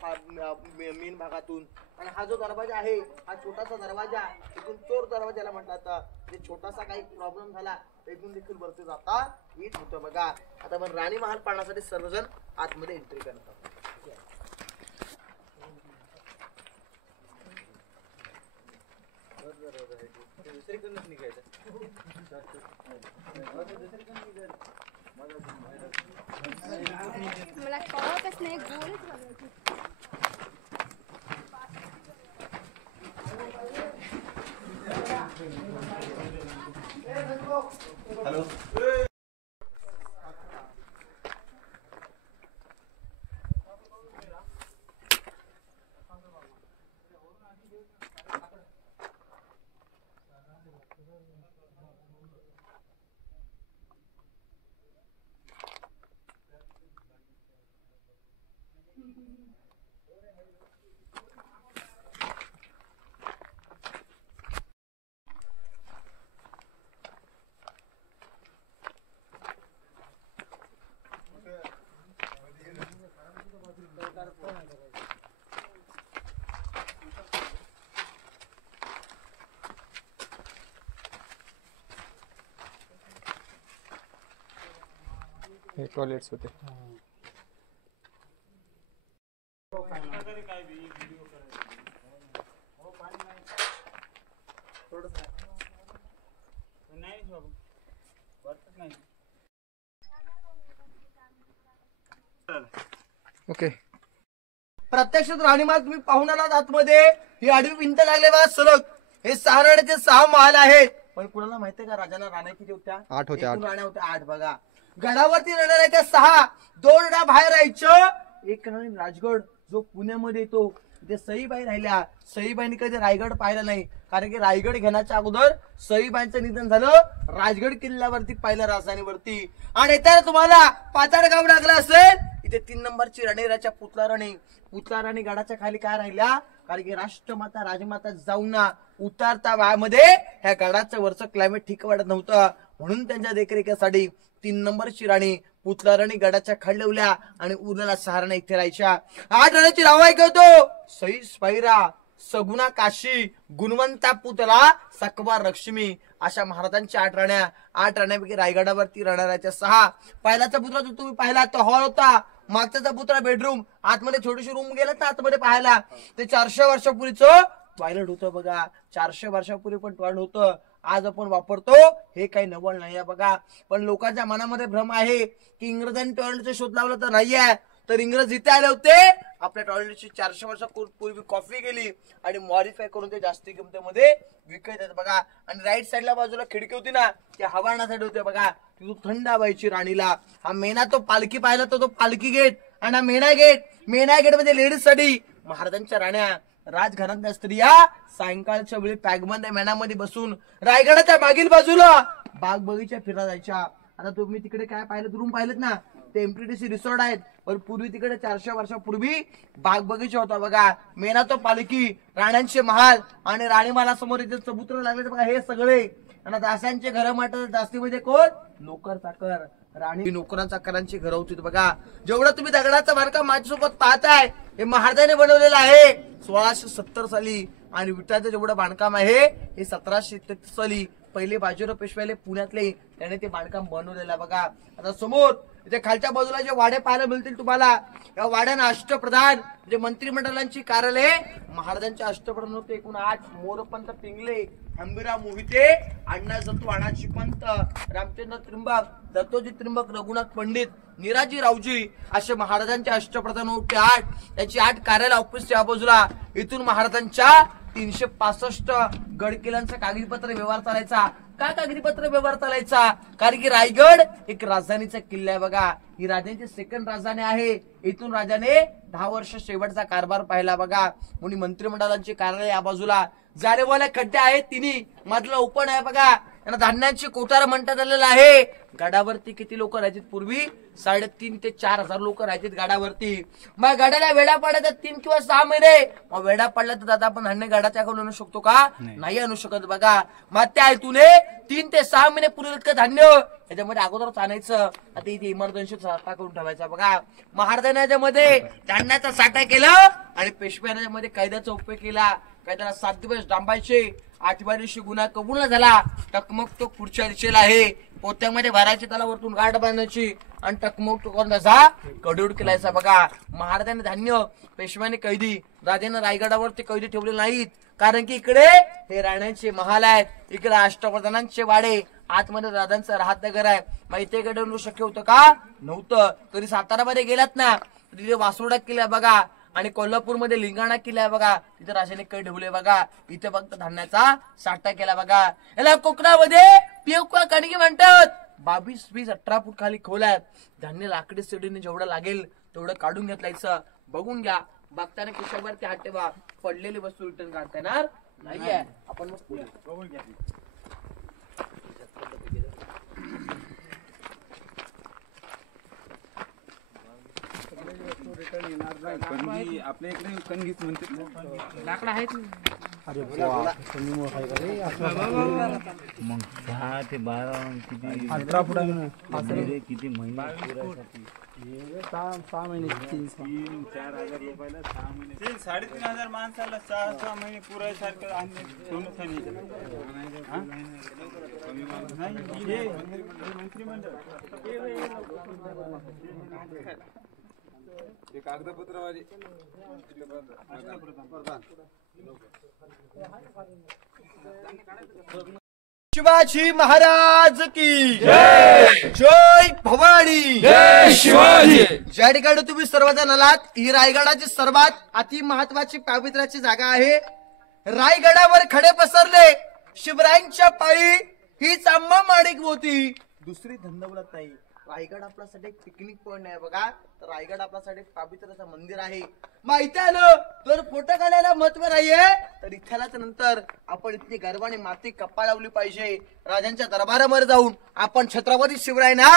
मेन भागातून. आणि हा जो दरवाजा आहे हा छोटासा दरवाजा, इथून चोर दरवाजाला म्हटलं. जे छोटासा काही प्रॉब्लेम झाला इथून देखील वरती जाता येत होतं बघा. आता पण राणी महाल पाहण्यासाठी सर्वजण आतमध्ये एंट्री करतात. मला कळतच नाही गोलच बघायची. हॅलो हे टॉयलेट्स होते. ओके. प्रत्यक्षात राणीमाल तुम्ही पाहून आलात आतमध्ये. ही आडवी भिंत लागले बघा सलग. हे 6 राण्याचे 6 महाल आहेत. पण कुणाला माहितीये का राजांना राण्या किती होत्या? 8 होत्या. एकूण राण्या होत्या 8 बघा. गडावरती राहणाऱ्या त्या 6, 2 राण्या बाहेर राहायचं. एक राणी राजगड जो पुण्यामध्ये येतो तिथे सईबाई राहिल्या. सईबाईंनी कधी रायगड पाहिला नाही, कारण की रायगड घेण्याच्या अगोदर सईबाईंचं निधन झालं राजगड किल्ल्यावरती पहिल्या राजधानीवरती. आणि येताना तुम्हाला पाताळगाव लागलं असेल. इथे 3 नंबरची राणीराच्या पुतला राणी गडाच्या खाली काय राहिल्या, कारण की राष्ट्रमाता राजमाता जाऊन ना उतारता वयामध्ये ह्या गडाचं वरचं क्लायमेट ठीक वाटत नव्हतं. म्हणून त्यांच्या देखरेखीसाठी 3 नंबरची राणी पुतला राणी गडाच्या खाली ठेवल्या आणि उरलेला 6 राण्या इथे राहायच्या. 8 राण्याची नाव ऐकवतो. सई स्पैरा, सगुणा काशी, गुणवंता पुतला, सकवा लक्ष्मी, अशा महाराजांच्या 8 राण्या. 8 राण्यापैकी रायगडावरती राहणाऱ्याच्या 6. पहिल्याचा पुतळा जो तुम्ही पाहिला तो हॉल होता. मागचा पुतळा बेडरूम. आतमध्ये छोटीशी रूम गेलात ना आतमध्ये पाहायला, ते 400 वर्षापूर्वीचं टॉयलेट होतं बघा. 400 वर्षापूर्वी पण टॉयलेट होतं. आज आपण वापरतो हे काही नवल नाही आहे बघा. पण लोकांच्या मनामध्ये भ्रम आहे की इंग्रजांनी टॉयलेटचा शोध लावला तर नाहीये. तर इंग्रज इथे आले होते, आपल्या टॉयलेटची 400 वर्षापूर्वी कॉफी केली आणि मॉडिफाय करून ते जास्ती किमतीमध्ये विकत आहेत बघा. आणि राईट साईडला बाजूला खिडकी होती ना, ती हवा आणण्यासाठी होते बघा. तिथून थंड हवायची राणीला. हा मेना तो पालखी पाहिला तो पालखी गेट. आणि हा मेना गेट मध्ये लेडीज साठी महाराजांच्या राण्या, राजघराण्यातल्या स्त्रिया सायंकाळच्या वेळी पॅगबंद मेणामध्ये बसून रायगडाच्या मागील बाजूला बाग बगीचा फिरा जायच्या. आता तुम्ही तिकडे काय पाहिलं, रूम पाहिलेत ना, ते एमटीडीसी रिसॉर्ट आहेत. पण पूर्वी तिकडे 400 वर्षापूर्वी बाग बगीचा होता बघा. मेना तो पालखी, राण्यांचे महाल आणि राणी महालासमोर इथे चबुतरे लागले बघा. हे सगळे आणि दासांचे घर मात्र जास्तीमध्ये कोण, नोकर चाकर. राणी नोकरा चाकरांची घरं होती बघा. जेवढं तुम्ही दगडाचा बांधकाम माझ्यासोबत पाहताय हे महाराजांनी बनवलेलं आहे 1670 साली. आणि विटाचं जेवढं बांधकाम आहे हे 1733 साली पहिले बाजीराव पेशवाले पुण्यातले त्याने ते बांधकाम बनवलेलं बघा. आता समोर इथे खालच्या बाजूला जे वाडे पाहायला मिळतील तुम्हाला, या वाड्यांना अष्टप्रधान म्हणजे मंत्रिमंडळांची कार्यालय महाराजांच्या अष्टप्रधान होते. एकूण 8. मोरपंत पिंगले, हंबीराव मोहिते, अण्णा जतू, अण्णाजी पंत, रामचंद्र त्रिंबक, दत्तोजी त्रिंबक, रघुनाथ पंडित, निराजी रावजी असे महाराजांचे अष्टप्रधान होते 8. त्याची 8 कार्यालय ऑफिस या बाजूला. इथून महाराजांच्या 365 गड किल्ल्यांचा कागदीपत्र व्यवहार चालायचा. का कागदीपत्र व्यवहार चालायचा, कारण की रायगड एक राजधानीचा किल्ला आहे बघा. ही राजांची 2nd राजधानी आहे. इथून राजाने 10 वर्ष शेवटचा कारभार पाहिला बघा. म्हणून मंत्रिमंडळांचे कार्यालय या बाजूला. जारेवाले खड्डे आहेत तिन्ही, मधला ओपन आहे बघा. यांना धान्याची कोठार म्हणतात आलेलं आहे. गडावरती किती लोक राहायचे पूर्वी? 3,500 ते 4,000 लोक राहायचे गडावरती. मग गडाला वेडा पडला 3 किंवा 6 महिने. मग वेडा पडला तर दादा आपण धान्य गडाच्याकडून आणू शकतो का? नाही आणू शकत बघा. मग त्या हेतूने 3 ते 6 महिने पुरेल इतकं धान्य याच्यामध्ये अगोदरच आणायचं. आता इथे इमर्जन्सी साठा करून ठेवायचा बघा. महाराजांनी याच्यामध्ये धान्याचा साठा केला आणि पेशव्याने याच्यामध्ये कैद्याचा उपयोग केला. कैद्याला 7 दिवस डांबायचे. 8व्या दिवशी गुन्हा कबूल न झाला टकमक तो पुढच्या दिशेला आहे. पोत्यामध्ये भरायची, त्याला वरतून गाठ बांधायची आणि टकमक तो करून त्याचा कडूड केलायचा बघा. महाराजांनी धान्य पेशव्याने कैदी, राजाने रायगडावरती कैदी ठेवले नाहीत. कारण की इकडे हे राण्यांचे महाल आहेत, इकडे अष्टप्रधानांचे वाडे, आतमध्ये राजांचं राहत घर आहे. मग इथे कडे शक्य होतं का? नव्हतं. तरी सातारामध्ये गेलात ना, तिथे वासोडा किल्ला बघा आणि कोल्हापूरमध्ये लिंगाणा किल्ला बघा, तिथे राजाने कै ठेवले बघा. इथे फक्त धान्याचा साठा केला बघा. याला कोकणामध्ये पियकुवा कणगी म्हणतात. 22, 20, 18 फूट खाली खोल्यात धान्य लाकडी सिडीने जेवढं लागेल तेवढं काढून घेतलायचं. बघून घ्या. बघताना खिशावरती हात ठेवा. पडलेली वस्तू रिटर्न काढता येणार नाहीये. आपण मग बघून घ्या. आपल्या इकडे कणगीच म्हणते लाकडं आहेत ना. मग 10 ते 12 किती 18 फुटाने किती महिने 6 महिने 3-4 हजार रुपयाला 6 महिने 3,500 माणसाला 6 महिने पुरायसारखं कागदपत्र शिवाजी महाराज की जय. जय भवानी. जय शिवाजी. ज्या ठिकाणी तुम्ही सर्वजण आलात, ही रायगडाची सर्वात अति महत्वाची पावित्र्याची जागा आहे. रायगडावर खडे पसरले शिवरायांच्या पायी हीच आम्हा माणिक होती. दुसरी धनदौलत नाही. रायगड आपल्यासाठी एक पिकनिक पॉइंट आहे बघा. तर रायगड आपल्यासाठी एक पावित्र्याचं मंदिर आहे. मग इथे आलं तर फोटो काढायला महत्व नाहीये, तर इथे आल्याच्या नंतर आपण इतकी गर्वाने माती कप्पा लावली पाहिजे. राजांच्या दरबारामध्ये जाऊन आपण छत्रपती शिवरायांना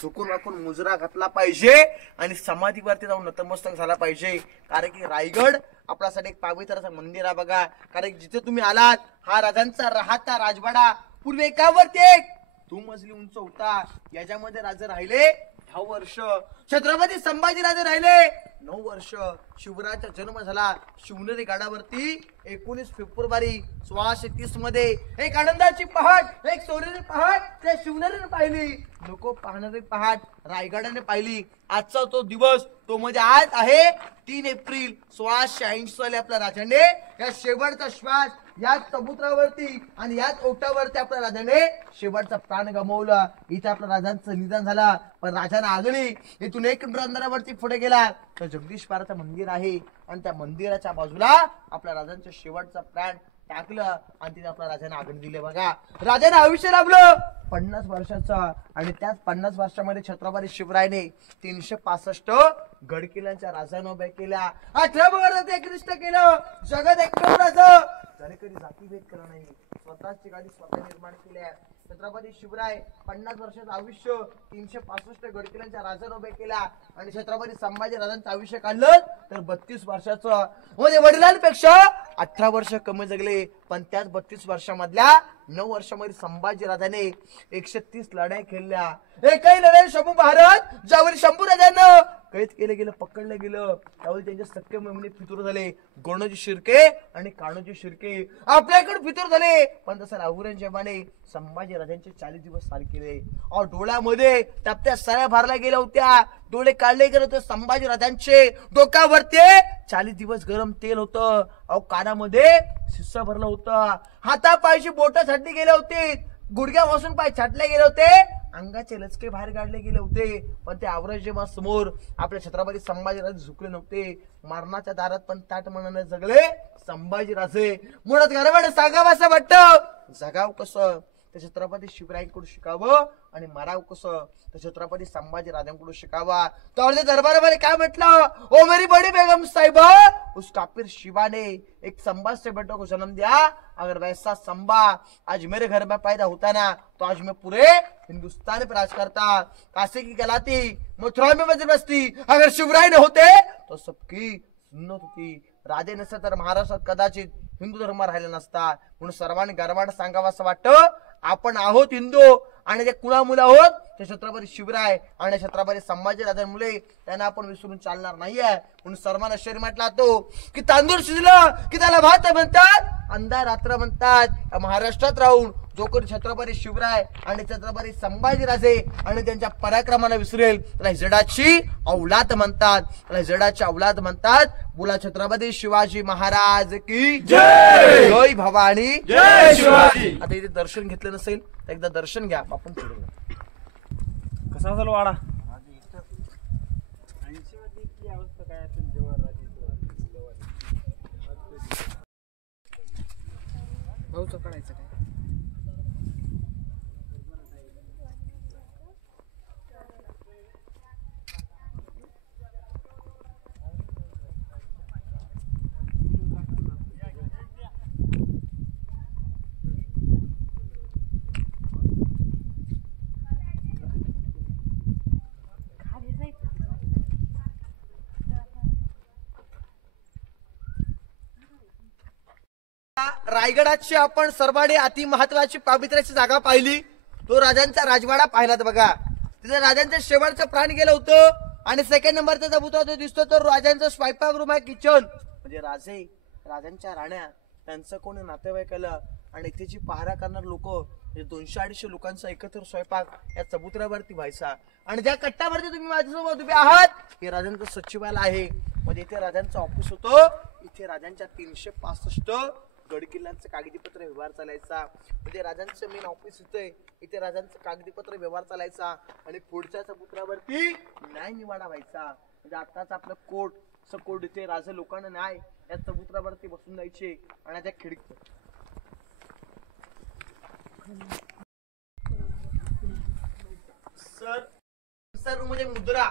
झुकून वाकून मुजरा घातला पाहिजे आणि समाधीवरती जाऊन नतमस्तक झाला पाहिजे. कारण की रायगड आपल्यासाठी एक पावित्र्याचं मंदिर आहे बघा. कारण जिथे तुम्ही आलात, हा राजांचा राहता राजवाडा पूर्वी एकावरती एक 2 मजली उंच होता. याच्यामध्ये राजे राहिले 10 वर्ष. छत्रपती संभाजी राजे राहिले 9 वर्ष. शिवरायाचा जन्म झाला शिवनेरी गडावरती 19 फेब्रुवारी 1630 मध्ये. एक आनंदाची पहाट, एक सोनेरी पहाट त्या शिवनेरीने पाहिली. लोक पाहणारी पहाट रायगडाने पाहिली. आजचा तो दिवस, तो म्हणजे आज आहे 3 एप्रिल 1680 साली आपल्या राजाने या शेवटचा श्वास याच समुद्रावरती आणि याच ओटावरती आपल्या राजाने शेवटचा प्राण गमावला. इथे आपल्या राजांचं निधन झालं. पण राजाने आगळी इथून 1 किलोमीटर अंतरावरती पुढे गेला तर जगदीश पाराचं मंदिर आहे आणि त्या मंदिराच्या बाजूला आपल्या राजांचं शेवटचा प्राण टाकलं आणि तिथे आपल्या राजाने आगळी दिले बघा. राजाने आयुष्य लाभलं 50 वर्षाचं आणि त्याच 50 वर्षामध्ये छत्रपती शिवरायाने 365 गड किल्ल्यांच्या राजाने उभ्या केल्या. 18 वर्षात एकनिष्ठ केलं. जगत एकमेव राजा त्याने कधी जातीभेद केला नाही. स्वतःची गाडी स्वतः निर्माण केल्या. छत्रपती शिवराय 50 वर्षाचं आयुष्य 365 गड किल्ल्यांच्या राजाने उभे केला आणि छत्रपती संभाजी राजांचं आयुष्य काढलं तर 32 वर्षाचं. म्हणजे वडिलांपेक्षा 18 वर्ष कमी जगले. पण त्याच 32 वर्षामधल्या 9 वर्षामध्ये संभाजी राजाने 130 लढाई खेळल्या. एकही लढाई शंभू महाराज ज्यावेळी शंभू राजांना कैद केलं गेलं, पकडलं गेलं, त्यावेळी त्यांचे सख्खे मेमणे फितूर झाले. गोणोजी शिर्के आणि कान्होजी शिर्के आपल्याकडे फितूर झाले. पण तसं औरंगजेबाने संभाजी राजांचे 40 दिवस सार केले. डोळ्यामध्ये टप्प्या सऱ्या भरल्या गेल्या होत्या. डोळे काढले गेले होते संभाजी राजांचे. डोक्यावरती 40 दिवस गरम तेल होतं. कानामध्ये शिस्सा भरलं होतं. हातापायची बोट छाटली गेले होते. गुडघ्यापासून पाय छाटले गेले होते. अंगाचे लचके बाहेर काढले गेले होते. पण ते औरंगजेबा समोर आपल्या छत्रपती संभाजीराजे झुकले नव्हते. मरणाच्या दारात पण ताट मनाने जगले संभाजीराजे. मुळात गरवाडे सांगावं असं वाटतं. जगाव कसं तर छत्रपती शिवरायांकडून शिकावं आणि मराव कसं तर छत्रपती संभाजी राजांकडून शिकावा. तर दरबारामध्ये काय म्हटलं, ओ मेरी बड़ी बेगम साहिबा, उस काफिर शिवा ने एक संभा से बेटों को जन्म दिया, अगर वैसा संभा आज मेरे घर में पैदा होता ना तो आज मैं पूरे हिंदुस्तान पे राज करता. काशी की कहलाती मथुरा में वज्र बसती, अगर शिवराय न होते तो सबकी सुन्नत होती. राजे नसते तर महाराष्ट्रात कदाचित हिंदू धर्म राहिला नसता. म्हणून सर्वांनी गर्वाने सांगावं असं वाटतं, आपण आहोत हिंदू आणि ते कुणा मुलं आहोत ते छत्रपती शिवराय आणि छत्रपती संभाजी राजांमुळे त्यांना आपण विसरून चालणार नाहीये. म्हणून सर्वांना शरीर म्हटला तो की तांदूळ शिजलं की त्याला भात म्हणतात, अंधार रात्र म्हणतात. या महाराष्ट्रात राहून जो कोणी छत्रपती शिवराय आणि छत्रपती संभाजी राजे आणि त्यांच्या पराक्रमाला विसरेल त्याला हिजडाची औलाद म्हणतात, त्याला हिजडाची औलाद म्हणतात. बोला छत्रपती शिवाजी महाराज की जय. जय भवानी जय शिवाजी. आता इथे दर्शन घेतलं नसेल तर एकदा दर्शन घ्या, आपण पुढे जाऊ. कसा झाला वाडा 80 मध्ये इतकी अवस्था काय असेल जेव्हा भाऊचं काढायचं काय? रायगडाची आपण सर्वांनी अति महत्वाची पावित्र्याची जागा पाहिली, तो राजांचा राजवाडा पाहिलात बघा. तिथे राजांचं शेवटचं प्राण गेलं होतं आणि सेकंड नंबरचा जो पुतळा तो दिसतो तो राजांचं स्वयंपाकरूम आहे, किचन. म्हणजे राजे राजांच्या राण्या त्यांचं कोणी नातेवाईक आलं आणि इथे जी पहारा करणार लोक म्हणजे 200-250 लोकांचा एकत्र स्वयंपाक या चबुतऱ्यावरती व्हायचा. आणि ज्या कट्ट्यावरती तुम्ही माझ्यासोबत उभे आहात हे राजांचं सचिवालय आहे. म्हणजे इथे राजांचं ऑफिस होतं. इथे राजांच्या 365 गड किल्ल्यांचं कागदीपत्र व्यवहार चालायचा. म्हणजे राजांचं मेन ऑफिस इथे, इथे राजांचं कागदीपत्र व्यवहार चालायचा आणि पुढच्या चबुतऱ्यावरती न्याय निवाडा व्हायचा. म्हणजे आताच आपलं कोर्ट कोर्ट इथे राजे लोकांना न्याय या चबुतऱ्यावरती बसून जायचे आणि त्या खिडकी सर म्हणजे मुद्रा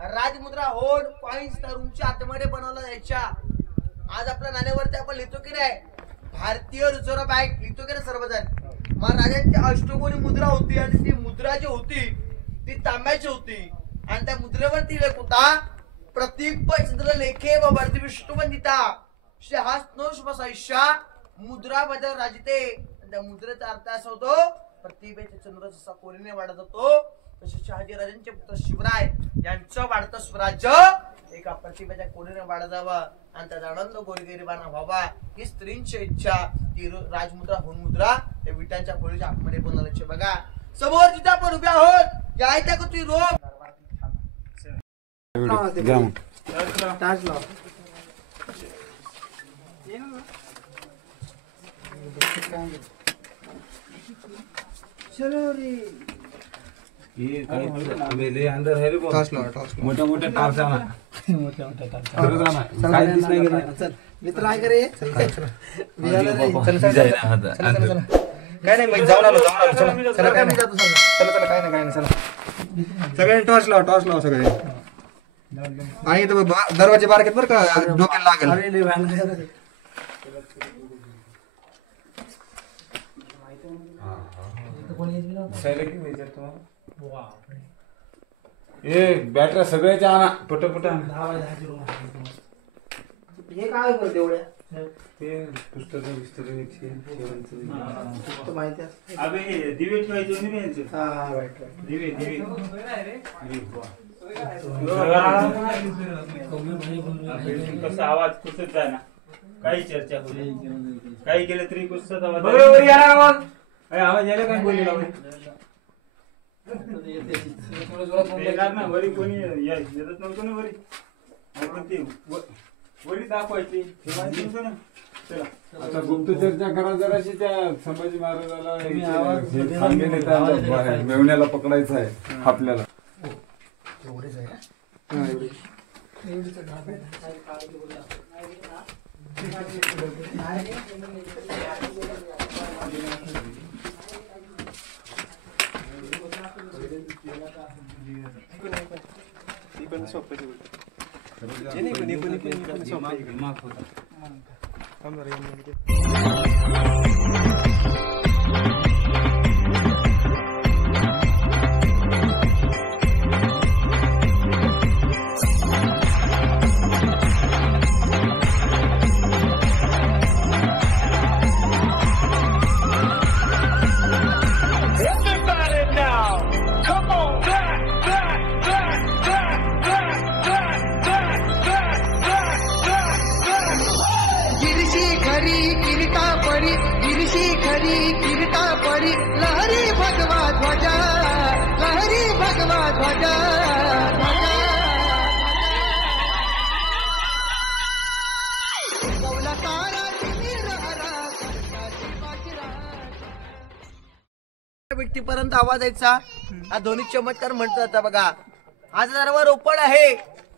राजमुद्रा होड पॉइंट रूमच्या आतमध्ये बनवला जायच्या. आज आपल्या नाण्यावरती आपण लिहितो की नाही भारतीय रिझर्व्ह बँक लिहितो की नाही सर्वजण. महाराजांची अष्टकोनी मुद्रा होती आणि ती मुद्रा जी होती ती तांब्याची होती आणि त्या मुद्रेवरती लेख होता प्रतिपचंद्र लेखे व वर्ती विष्णू वंदिता शहास्नो शुभसाईशा मुद्रा बदल राजते. त्या मुद्रेचा अर्थ असा होतो प्रतिभेचे चंद्र जसा कोरीने वाढत होतो तसे शहाजीराजांचे पुत्र शिवराय यांचं वाढतं स्वराज्य एका प्रतिभेच्या कोरीने वाढत जावं आणि त्याचा आनंद गोरगरिबांना व्हावा ही स्त्रींची इच्छा. ती राजमुद्रा होऊन मुद्रा त्या विटांच्या खोलीच्या आतमध्ये बनवल्याचे बघा. समोर जिथे आपण उभे आहोत या त्या का तुम्ही रोग टाच लाव. चलो रे मेले अंदर है रे मोठ्या मोठ्या टाचा मित्र आहे का रे? काय नाही मग जाऊन आलो चला काय नाही चला काय नाही चला सगळ्यांनी टॉर्च लावा सगळे. आणि इथं दरवाजे बारकेत बरं का डोक्याला लागेल. बॅटऱ्या सगळ्याच्या आणा पटपट. हे काय करते एवढ्या ते पुस्तक माहिती आहे. अबे दिवे ठेवायचे नाही यांचे. दिवे कसा आवाज कुसत जाय ना काही चर्चा होईल काही केलं तरी कुसत आवाज आवाज यायला काय बोलली ना वरी कोणी येतच नव्हतो ना वरी आपण ते वरी दाखवायची ना. चला आता गुप्तचर्चा करा जराशी त्या संभाजी महाराजाला मेवण्याला पकडायचं आहे आपल्याला. गिरशी खरी किरीटा परी गिरशी खरी किरीटा परी लहरी भगवा ध्वजा लहरी भगवा ध्वजा कौला तारा व्यक्तीपर्यंत आवाज यायचा हा ध्वनी चमत्कार म्हटलं जातं बघा. आज दरबार ओपन आहे.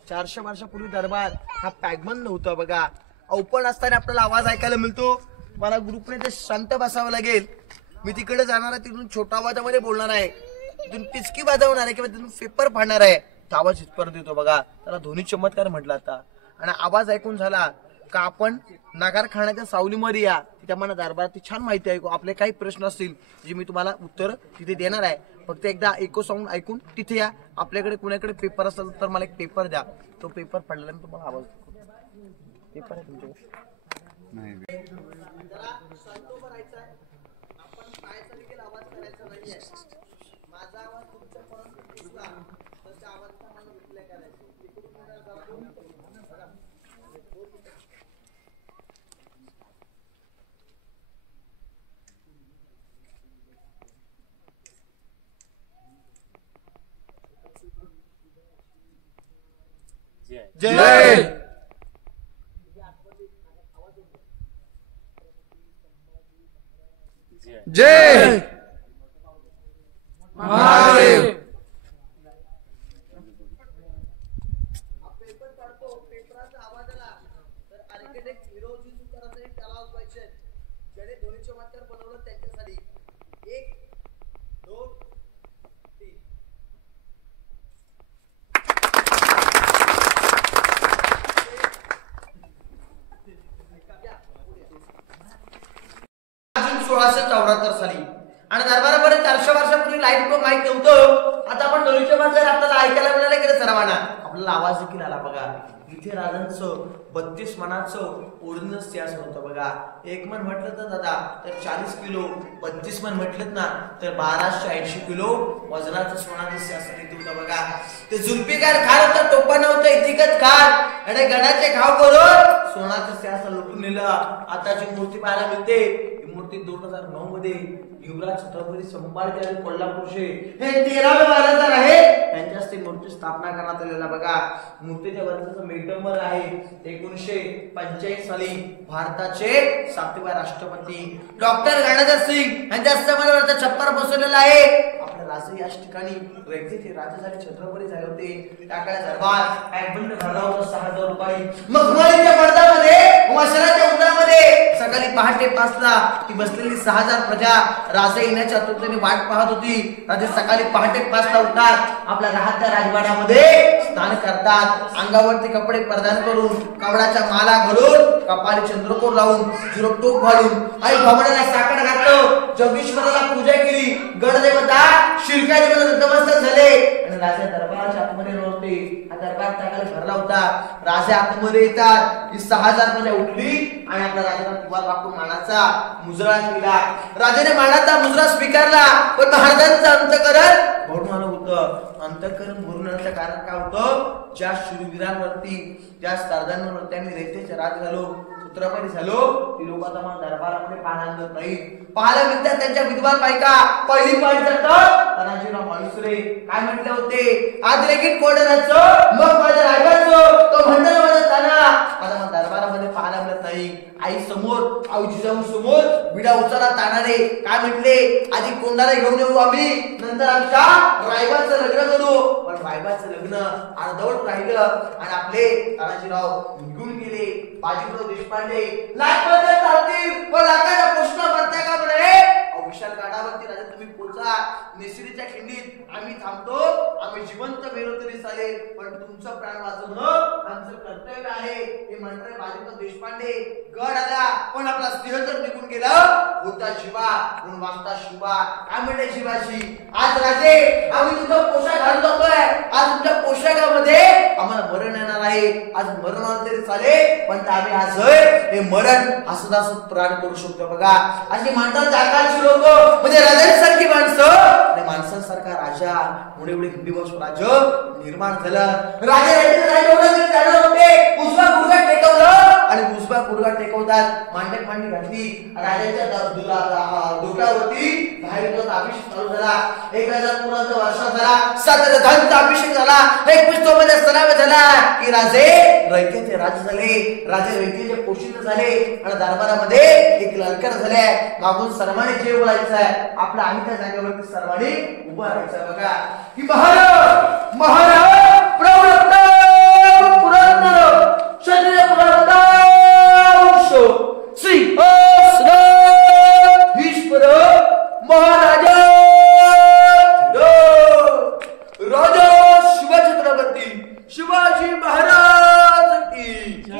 400 वर्षापूर्वी दरबार हा पॅगमन नव्हता बघा. ओपन असताना आपल्याला आवाज ऐकायला मिळतो. मला ग्रुपने ते शांत बसावं लागेल. मी तिकडे जाणार आहे, तिथून छोट्या आवाजामध्ये बोलणार आहे, तिथून टिचकी वाजवणार आहे किंवा तिथून पेपर फाडणार आहे. तो आवाज इथपर्यंत येतो बघा. त्याला ध्वनी चमत्कार म्हटलं आता. आणि आवाज ऐकून झाला का आपण नगारखान्याच्या सावलीमध्ये या. तिथे मला दरबारात छान माहिती ऐकू. आपले काही प्रश्न असतील जे मी तुम्हाला उत्तर तिथे देणार आहे. फक्त एकदा इको साऊंड ऐकून तिथे या. आपल्याकडे कुणाकडे पेपर असेल तर मला एक पेपर द्या. तो पेपर पडल्यानंतर तुम्हाला आवाज पेपर आहे तुमच्याकडे. माझा आवाज तुमच्यापर्यंत आवाज करायचा. जय जय महादेव. पेपर पडतो, पेपराचा आवाज आला तर आर्किटेक्ट हिरोजी सुतारांनी त्याला वाजवायचे. ज्याने ध्वनी चमत्कार बनवलं त्यांच्यासाठी 1 2 3. जून 1674 साली आणि दरबारामध्ये 400 वर्षापूर्वी लाईट पण माहित नव्हतं. आता आपण ध्वनी चमत्कार आपल्याला ऐकायला मिळालं की सर्वांना आपल्याला आवाज देखील आला बघा. इथे राजांचं 32 मनाचं ओरिजिनल सिंहासन होतं बघा. 1 मन म्हटलं तर दादा तर 40 किलो, 32 मन म्हटलं ना तर 1280 किलो वजनाचं सोनाचं सिंहासन इथे होतं बघा. ते जुल्फिकार खान होतं, टोपा नव्हतं, इतिकत खान आणि गडाचे घाव करून सोनाचं सिंहासन लुटून नेलं. आताची मूर्ती पाहायला मिळते. ही मूर्ती 2009 मध्ये युवराज छत्रपती संभाजी कोल्हापूरचे हे 13वे महाराज आहे त्यांच्या हस्ते मूर्ती स्थापना करण्यात आलेला बघा. मूर्तीच्या वरचा मेघडंबर आहे. 1945 साली भारताचे 7वे राष्ट्रपती डॉक्टर गणेश सिंग यांच्या हस्ते छप्पर बसवलेला आहे. आपल्या राजे याच ठिकाणी व्यक्ती ते राजे झाले, छत्रपती झाले होते. त्याकडे दरबार ऍडमिट भरला होता 6000 रुपये. मखमलीच्या पडद्यामध्ये वसराच्या उंबरामध्ये सकाळी पहाटे 5 ला ती बसलेली 6000 प्रजा राजे येण्याच्या आतुरतेने वाट पाहत होती. राजे सकाळी पहाटे 5 ला उठतात, आपल्या राहत्या राजवाड्यामध्ये स्नान करतात, अंगावरती कपडे परिधान करून, कवडाच्या माला घालून, कपाळी चंद्रकोर लावून, जिरोट टोप घालून आई भावड्याला साखर घातलं, जगदीश्वराला पूजा केली, गणदेवता शिरका देवता नतमस्तक झाले आणि राजा दरबाराच्या आतमध्ये नव्हते. हा दरबार त्याकडे भरला होता. राजे आतमध्ये येतात, ही 6000 प्रजा उठली आणि आपल्या राजाला तुवार वाकून मानाचा मुजरा केला. राजाने मानाचा मुजरा स्वीकारला, पण महाराजांचं अंतकरण भरून आलं होतं. अंतकरण भरून आल्याचं कारण काय होतं? ज्या शूरवीरांवरती, ज्या सरदारांवर त्यांनी रयतेचे राज झालो, छत्रपती झालो, ती लोक आता मला दरबारामध्ये पाहायला मिळत नाही. पाहायला मिळतात त्यांच्या विद्वान बायका. पहिली पाहिजे तर तानाजीराव मालुसरे काय म्हटले होते? आज लेखित कोडराचं मग माझ्या रायबाचं तो म्हणतो माझा ताना. आता मला दरबारामध्ये पाहायला मिळत नाही. आई समोर, आई जिजाऊ समोर विडा उचला तानाने काय म्हटले? आधी कोंडाला घेऊन येऊ आम्ही, नंतर आमच्या रायबाचं लग्न करू. पण रायबाचं लग्न अर्धवट राहिलं आणि आपले तानाजीराव निघून गेले. बाजीराव देशपांडे लाखमध्ये चालतील पण लाखाचा प्रश्न करता का म्हणे? विशाल गडावरती राजा तुम्ही पोचा. निसरीच्या खिंडीत आम्ही थांबतो, आम्ही जिवंत मेलो तरी चालेल, पण तुमचं प्राण वाचवणं आमचं कर्तव्य आहे. हे म्हणणारे बाजीप्रभू देशपांडे. गड आला पण आपला स्नेह तर निघून गेला. होता शिवा म्हणून वाचता शिवा. काय म्हणते शिवाशी? आज राजे आम्ही तुमचा पोशाख घालून जातोय. आज तुमच्या पोशाखामध्ये आम्हाला मरण येणार आहे. आज मरण आलं तरी चालेल, पण आम्ही आज हे मरण हसत हसत प्राण करू शकतो. बघा अशी म्हणतात आकाशी लोक म्हणजे राजांसारखी माणसं आणि माणसांसारखा राजा मुळे एवढे हिंदीवंश राज्य निर्माण झालं. उजवा गुडघा टेकवलं आणि उजवा गुडघा टेकवतात मांडक मांडी घातली. राजाच्या डोक्यावरती अभिषेक चालू झाला. 1000 पुराचा वर्षा झाला. 7 धानचा अभिषेक झाला. 21 मध्ये सराव झाला की राजे रयतेचे राज झाले. राजे रयतेचे पोषित झाले आणि दरबारामध्ये एक ललकार झाले. मागून सर्वांनी जे बोलायचं आहे आपल्या आम्ही त्या जागेवरती सर्वांनी उभं राहायचं. बघा की महाराज महाराज प्रवृत्त पुरंदर क्षत्रिय पुरंदर श्री ईश्वर महाराजा राजा शिवछत्रपती शिवाजी महाराज की जय.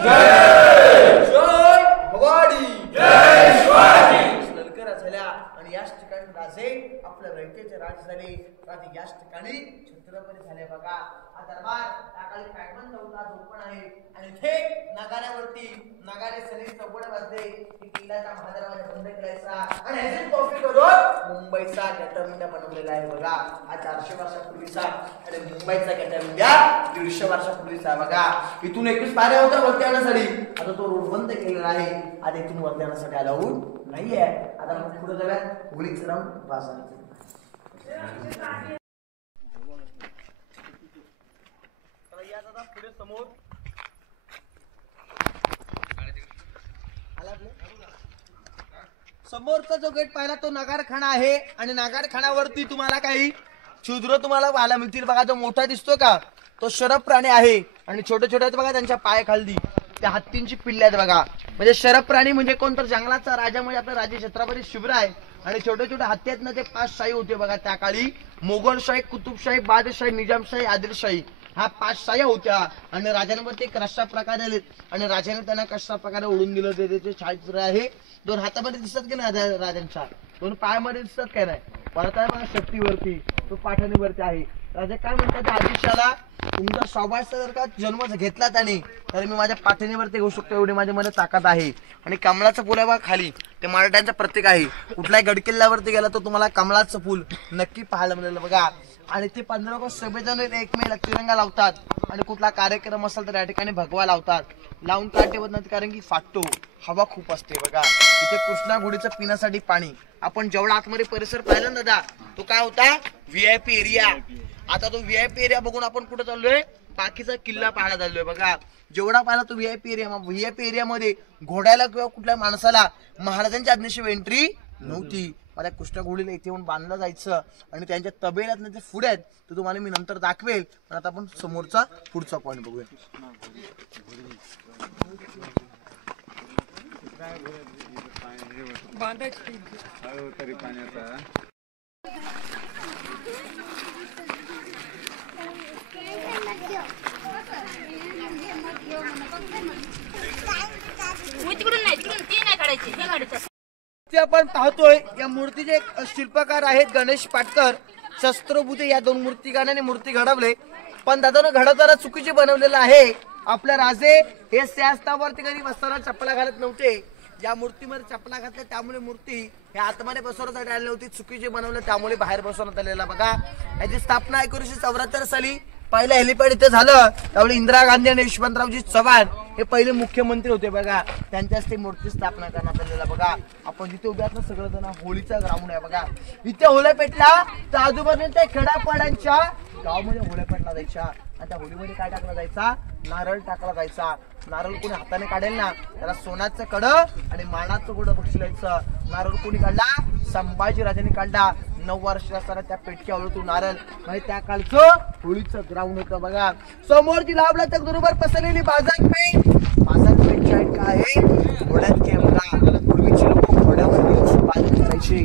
जय भवानी. जय शिवाजी. ललकरा झाल्या आणि याच ठिकाणी राजे आपल्या रयतेचे राज झाले. राजे याच ठिकाणी छत्रपती झाले. बघा हा दरबार त्याकाळी पॅटमन चौथा झोपण आहे आणि ते नगाऱ्यावरती नगारे सगळे चौघडे वाजले की किल्ल्याचा महादरवाजा बंद करायचा आणि ह्याची कॉपी करून मुंबईचा गेटअप इंडिया बनवलेला आहे. बघा हा 400 वर्षापूर्वीचा आणि मुंबईचा गेटअप इंडिया 150 वर्षापूर्वीचा. बघा इथून 21 पायऱ्या होत्या वरती आणण्यासाठी. आता तो रोड बंद केलेला आहे. आता इथून वरती आणण्यासाठी अलाउड नाहीये. आता आपण पुढे जाऊया. होळीचं राऊंड वाजवायचं. पुढे समोर समोरचा जो गेट पाहिला तो नगारखाना आहे आणि नगारखान्यावरती तुम्हाला काही क्षुद्र तुम्हाला पाहायला मिळतील. बघा जो मोठा दिसतो का तो शरभ प्राणी आहे आणि छोटे छोटे बघा त्यांच्या पायाखाली त्या हत्तींची पिल्ले आहेत. बघा म्हणजे शरभ प्राणी म्हणजे कोण तर जंगलाचा राजा म्हणजे आपला राजे छत्रपती शिवराय आणि छोटे छोटे हत्ती आहेत ना ते 5 शाही होते. बघा त्या काळी मोगलशाही कुतुबशाही बादशाही निजामशाही आदिलशाही हा 5 शाह्या होत्या आणि राजांवरती कशा प्रकारे आले आणि राजाने त्यांना कशा प्रकारे ओढून दिलं ते त्याचे छायाचित्र आहे. 2 हातामध्ये दिसतात की नाही राजांच्या, 2 पायामध्ये दिसतात काय नाही. परत आहे बघा शक्तीवरती तो पाठणीवरती आहे. राजा काय म्हणतात त्या आदिशाला तुमचा सौभाग्य जर का जन्म घेतला त्याने तर मी माझ्या पाठणीवरती घेऊ शकतो एवढी माझ्या मध्ये ताकद आहे. आणि कमळाचं फुल आहे बघा खाली ते मराठ्यांचं प्रतीक आहे. कुठल्याही गडकिल्ल्यावरती गेला तर तुम्हाला कमळाचं फुल नक्की पाहायला मिळेल. बघा आणि ते 15 ऑगस्ट सभेजण एकमेव तिरंगा लावतात आणि कुठला कार्यक्रम असेल तर या ठिकाणी भगवा लावतात. लावून का ठेवत नाही कारण की फाटतो, हवा खूप असते. बघा इथे कृष्णा घोडीचं पिण्यासाठी पाणी. आपण जेवढा आतमध्ये परिसर पाहिला ना दादा तो काय होता VIP एरिया. आता तो VIP एरिया बघून आपण कुठे चाललोय बाकीचा किल्ला पाहायला चाललोय. बघा जेवढा पाहिला तो VIP एरिया. VIP एरियामध्ये घोड्याला किंवा कुठल्या माणसाला महाराजांच्या आज्ञेशिवाय एंट्री नव्हती. मला कृष्णा घोडीला इथे येऊन बांधलं जायचं आणि त्यांच्या तबेल्यात जे फुडे आहेत ते तुम्हाला मी नंतर दाखवेल. पण आता आपण समोरचा पुढचा पॉईंट बघूया. तरी पाण्याचा ते आपण पाहतोय या मूर्तीचे शिल्पकार आहेत गणेश पाटकर शस्त्रभूते. या 2 मूर्तिकारांनी मूर्ती घडवले पण दादानं घडवताना चुकीचे बनवलेलं आहे. आपल्या राजे हे सिंहासनावरती कधी बसताना चपला घालत नव्हते. ज्या मूर्तीमध्ये चपला घातल्या त्यामुळे मूर्ती हे आतमध्ये बसवण्यासाठी आली नव्हती, चुकीचे बनवलं त्यामुळे बाहेर बसवण्यात आलेला. बघा याची स्थापना 1974 साली पहिलं हेलिपॅड इथे झालं. त्यावेळी इंदिरा गांधी आणि यशवंतरावजी चव्हाण हे पहिले मुख्यमंत्री होते. बघा त्यांच्याच ते मूर्ती स्थापना करण्यात आलेला. बघा आपण जिथे उभे आहात ना सगळं जण होळीचा ग्राउंड आहे. बघा इथे होळ्या पेटला तर आजूबाजूच्या खेड्यापाड्यांच्या गावामध्ये होळ्या पेटला जायच्या आणि त्या होळीमध्ये काय टाकला जायचा नारळ टाकला जायचा. नारळ कोणी हाताने काढेल ना त्याला सोन्याचं कडं आणि मानाचं गोडं बक्षीस द्यायचं. नारळ कोणी काढला संभाजी राजांनी काढला. 9 वर्ष असताना त्या पेटक्यावर तो नारळ म्हणजे त्या काळचं होळीचं ग्राउंड होतं. बघा समोरची लाभला तर बरोबर पसरलेली बाजारपेठ. बाजारपेठ काय आहे घोड्यांची. बघा पूर्वीचे लोक घोड्यावरती बाजार करायचे.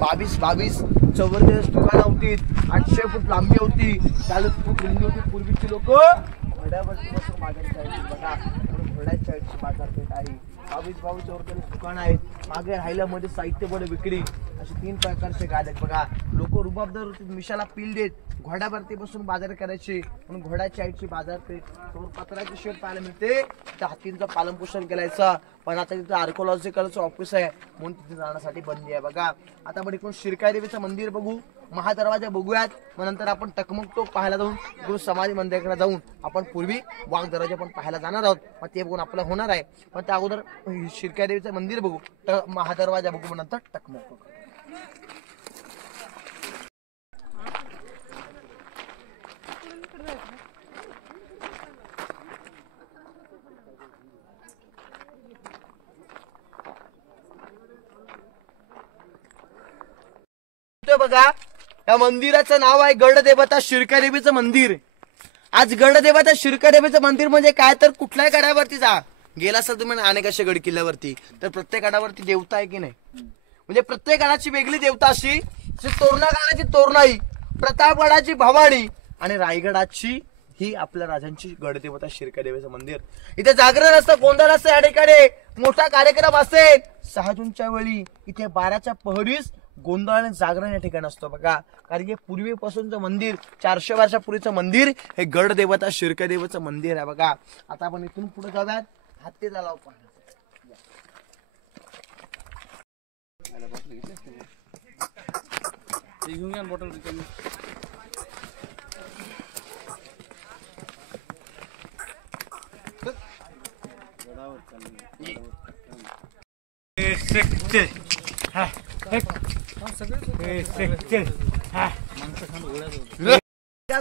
22 जबरदस्त दुकानं होती. 800 फूट लांबी होती. 40 फूट रुंदी होती. पूर्वीची लोक घोड्यावरती बसून बाजार करायची बघा. घोड्याच्या साईडची बाजारपेठ आहे. 22 जबरदस्त दुकान आहेत. मागे राहिल्या मध्ये साहित्य बडे विक्री असे 3 प्रकारचे गाड्या आहेत बघा. लोक रुबाबदार होते. मिशाला पील देत घोड्यावरती बसून बाजार करायचे. म्हणून घोड्याच्या साईडची बाजारपेठ. समोर पत्राची शेड पाहायला मिळते. त्या हत्तींचं पालनपोषण केलायचं. पण आता तिथं आर्कोलॉजिकलचं ऑफिस आहे म्हणून तिथे जाण्यासाठी बंदी आहे बघा. आता आपण इकडून शिरकाई देवीचं मंदिर बघू. महादरवाजा बघूयात. मग नंतर आपण टकमक टोक पाहायला जाऊन गुरु समाधी मंदिराकडे जाऊन आपण पूर्वी वाघ दरवाजा पण पाहायला जाणार आहोत. मग ते बघून आपलं होणार आहे. पण त्या अगोदर शिरकाई देवीचं मंदिर बघू. महादरवाजा बघू. मग नंतर टकमक टोक. बघा या मंदिराचं नाव आहे गडदेवता शिरकादेवीचं मंदिर. आज गडदेवता शिरकादेवीचं मंदिर म्हणजे काय तर कुठल्याही गडावरती जा गेला असेल तुम्ही अनेक अशा गड किल्ल्यावरती तर प्रत्येक गडावरती देवता आहे की नाही. म्हणजे प्रत्येक गडाची वेगळी देवता अशी. तोरणा गडाची तोरणाई, प्रतापगडाची भवानी आणि रायगडाची ही आपल्या राजांची गडदेवता शिरकादेवीचं मंदिर. इथे जागरण असतं, गोंधळ असतं. या ठिकाणी मोठा कार्यक्रम असेल 6 जूनच्या वेळी. इथे 12च्या पहरीस गोंधळ आणि जागरण या ठिकाणी असतो बघा. कारण की पूर्वीपासूनचं मंदिर 400 वर्षापूर्वीचं मंदिर हे गडदेवता शिरकादेवीचं मंदिर आहे बघा. आता आपण इथून पुढे जाऊयात. हत्ती तलाव पाहण्यासाठी.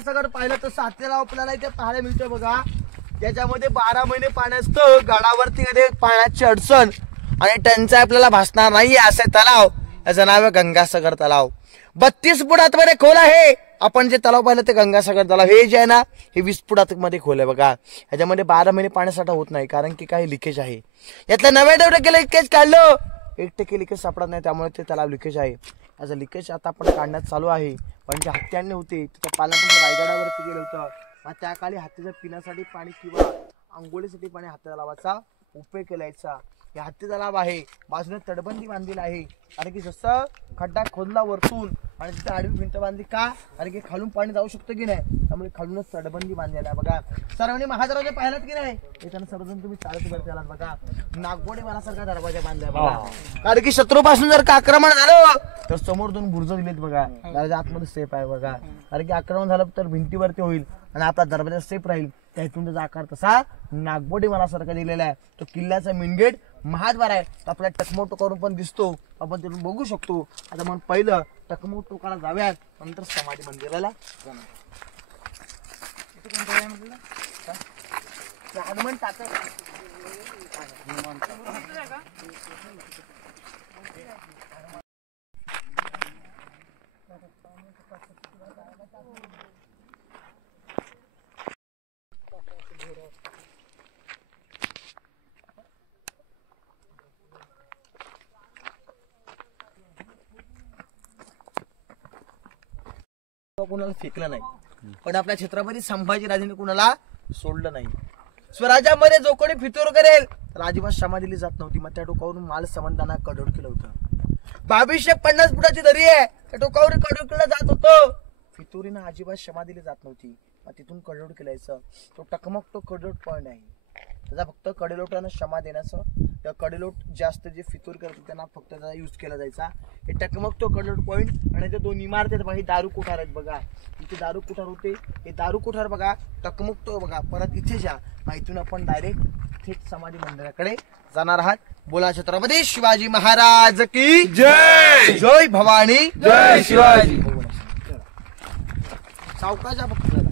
सगळं पाहिलं तर सातेला आपल्याला इथे पाहायला मिळतं बघा. त्याच्यामध्ये 12 महिने पाणी असतं. गडावरती कधी पाण्याची अडचण आणि टंचाई आपल्याला भासणार नाही असे तलाव. याचं नाव आहे गंगासागर तलाव. 32 फूट आतमध्ये खोल आहे. आपण जे तलाव पाहिलं ते गंगासागर तलाव. हे जे आहे ना हे 20 फूट आतमध्ये खोल आहे बघा. ह्याच्यामध्ये 12 महिने पाण्यासाठा होत नाही कारण की काही लिकेज आहे. यातलं 99% लिकेज काढलं. 1% लिकेज सापडत नाही. त्यामुळे ते तलाव लिकेज आहे. याचं लिकेज आता आपण काढण्यात चालू आहे. पण जे हत्ती आणले होते तिथं पालनपोषण रायगडावरती गेलं होतं. मग त्या काळी हत्तीच्या पिण्यासाठी पाणी किंवा आंघोळीसाठी पाणी हत्ती तलावाचा उपयोग केलायचा. हे हत्ती तलाव आहे. बाजूने तटबंदी बांधलेली आहे. कारण की जसं खड्डा खोदला वरतून आणि तिथे आडवी भिंत बांधली का कारण की खालून पाणी जाऊ शकतं की नाही. त्यामुळे खालूनच तटबंदी बांधलेला आहे बघा. सर्वांनी महादरवाजा पाहिलात की नाही. येताना सर्वजण तुम्ही चालत वरती आलात बघा. नागबोडे सारखा दरवाजा बांधलाय बघा. कारण की शत्रूपासून जर का आक्रमण झालं तर समोर 2 बुर्ज दिलेत बघा. दरवाजा आतमध्ये सेफ आहे बघा. कारण की आक्रमण झालं तर भिंतीवरती होईल आणि आपला दरवाजा सेफ राहील. त्यातून त्याचा आकार तसा नागबोडी सारखा दिलेला आहे. तो किल्ल्याचा मेन गेट महाद्वार आहे. आपला टकमक टोकावरून पण दिसतो. आपण तिथून बघू शकतो. आता मग पहिलं टकमक टोकाला जाऊयात. नंतर समाधी मंदिराला जाणार. हनुमान टाका. कोणाला फेकलं नाही. पण आपल्या छत्रपती संभाजी राजांनी कुणाला सोडलं नाही. स्वराज्यामध्ये जो कोणी फितूर करेल त्याला अजिबात क्षमा दिली जात नव्हती. मग त्या टोकावरून माल संबंधांना कडोड केलं होतं. 2250 फुटाची दरी आहे. त्या टोकावर कडोड केलं जात होतं. फितुरीनं अजिबात क्षमा दिली जात नव्हती. मग तिथून कडोड केलायचं. तो टकमक तो कडोड पॉइंट आहे. त्याचा फक्त कडेलोटानं क्षमा देण्याचं. त्या कडेलोट जास्त जे फितूर करतो त्यांना फक्त त्याचा यूज केला जायचा. हे टकमक तो कडेलोट पॉइंट आणि ते 2 इमारती आहेत बघा. हे दारू कोठार आहेत बघा. इथे दारू कोठार होते. हे दारू कोठार बघा. टकमक तो बघा. परत इथे जा. इथून आपण डायरेक्ट थेट समाधी मंदिराकडे जाणार आहात. बोला छत्रपती शिवाजी महाराज की जय. जय भवानी. जय शिवाजी. सावकाशा फक्त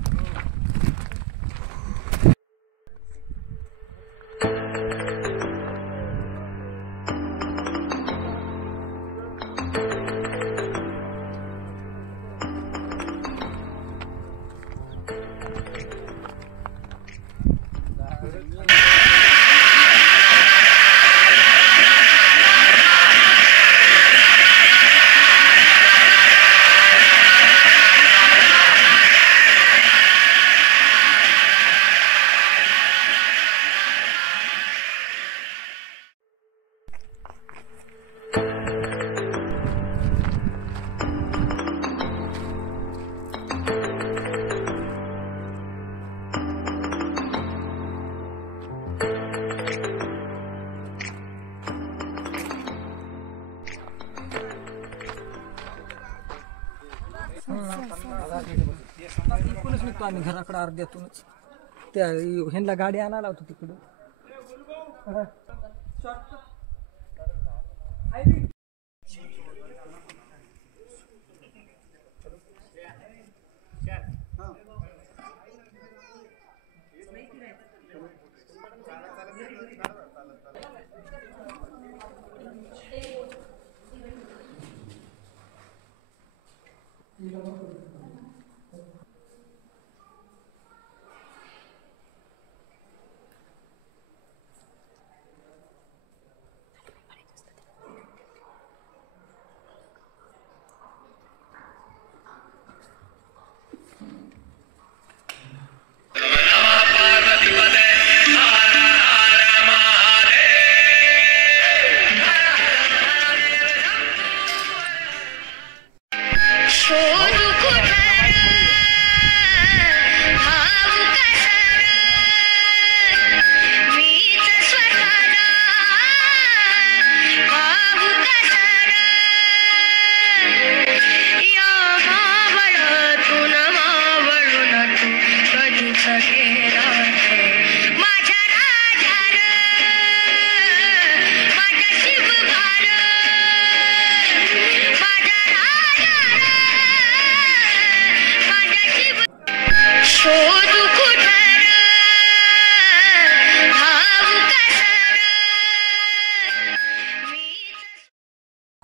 आलतो आम्ही घराकडे अर्ध्यातूनच त्या ह्यांना गाडी आणायला होतो तिकडं.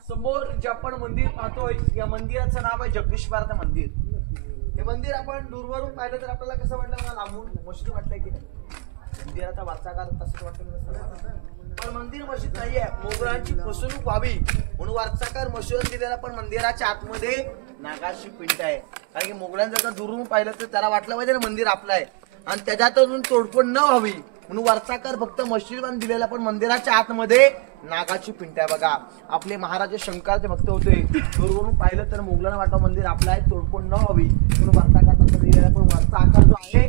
समोर जे आपण मंदिर पाहतोय या मंदिराचं नाव आहे जगदीश्वराचं मंदिर. हे मंदिर आपण दूरवरून पाहिलं तर आपल्याला कसं वाटलं, मला लांबून मस्जिद वाटलंय की नाही. मंदिराचा वाचाकार तसंच वाटलं, पण मंदिर मस्जिद नाहीये. मोगलांची फसवणूक व्हावी म्हणून वारसाकार मस्जिद दिलेला, पण मंदिराच्या आतमध्ये नागाची पिंड आहे. कारण की मोगलांचं जर दुरून पाहिलं तर त्याला वाटलं पाहिजे ना मंदिर आपलं आहे, आणि त्याच्यातून तोडफोड न व्हावी म्हणून वारसाकार फक्त मस्जिद बांधून दिलेला, पण मंदिराच्या आतमध्ये नागाची पिंड आहे. बघा आपले महाराज शंकराचे भक्त होते, दूरवरून पाहिलं तर मोगलांना वाटतं मंदिर आपलं आहे, तोडफोड न व्हावी म्हणून वारसाकार तसं दिलेला. पण वरचा आकार जो आहे,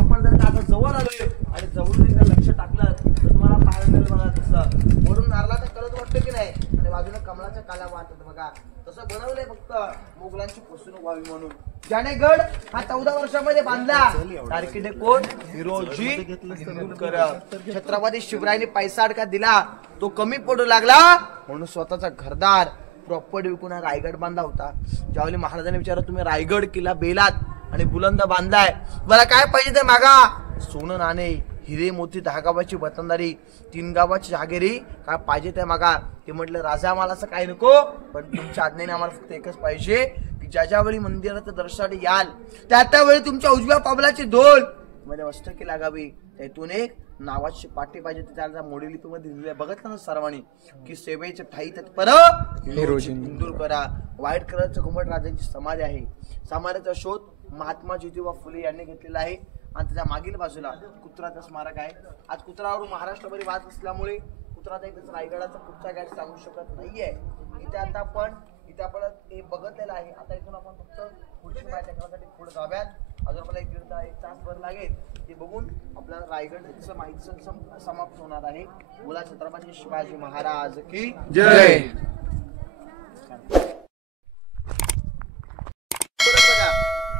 आपण जर का आता जवळ आलोय आणि जवळून एकदा लक्ष टाकलं तर तुम्हाला पाहायला बघा तसं वरून नारळाचा कलर वाटतं की नाही, आणि बाजूला कमळाच्या काला वाटत बघा. तसं बनवलंय फक्त मोगलांची फसवणूक व्हावी म्हणून. ज्याने गड हा 14 वर्षामध्ये बांधला, तारखेने कोण, हिरोजी इंदुरकर. छत्रपती शिवरायांनी पैसा अडका दिला, तो कमी पडू लागला म्हणून स्वतःचा घरदार प्रॉपर्टी विकून रायगड बांधला होता. ज्यावेळी महाराजांनी विचारलं तुम्ही रायगड किल्ला बेलात आणि बुलंद बांधलाय, मला काय पाहिजे ते मागा. सोनं नाणे, हिरे मोती, 10 गावाची वतनदारी, 3 गावाची जागेरी, काय पाहिजे ते मागा. ते म्हटलं राजा आम्हाला असं काही नको, पण तुमच्या आज्ञेने आम्हाला फक्त एकच पाहिजे की ज्या वेळी मंदिराचं दर्शनासाठी याल त्यावेळी तुमच्या उजव्या पावलाची ढोल मध्ये मस्तकी लागावी, त्यातून एक नावाची पाठी पाहिजे. त्याला मोडी लिपीमध्ये दिलेलं आहे, बघितलं ना सर्वांनी की सेवेचे ठाई तत्पर हिरोजी इंदुरकर. व्हाईट कलरचं घुमट राजांची समाधी आहे. समाधीचा शोध महात्मा ज्योतिबा फुले यांनी घेतलेला आहे, आणि त्याच्या मागील बाजूला कुत्राचं स्मारक आहे. आज कुत्रावरून महाराष्ट्रभरी वाद असल्यामुळे कुत्राचा एक रायगडाचा कुठचा काय सांगू शकत नाहीये. इथे आपण हे बघितलेलं आहे. आता इथून आपण फक्त पुढची माहिती करण्यासाठी पुढे जाऊयात. अजून आपल्याला 1 तासभर लागेल. ते बघून आपल्याला रायगडचं माहिती समाप्त होणार आहे. बोला छत्रपती शिवाजी महाराज की जय.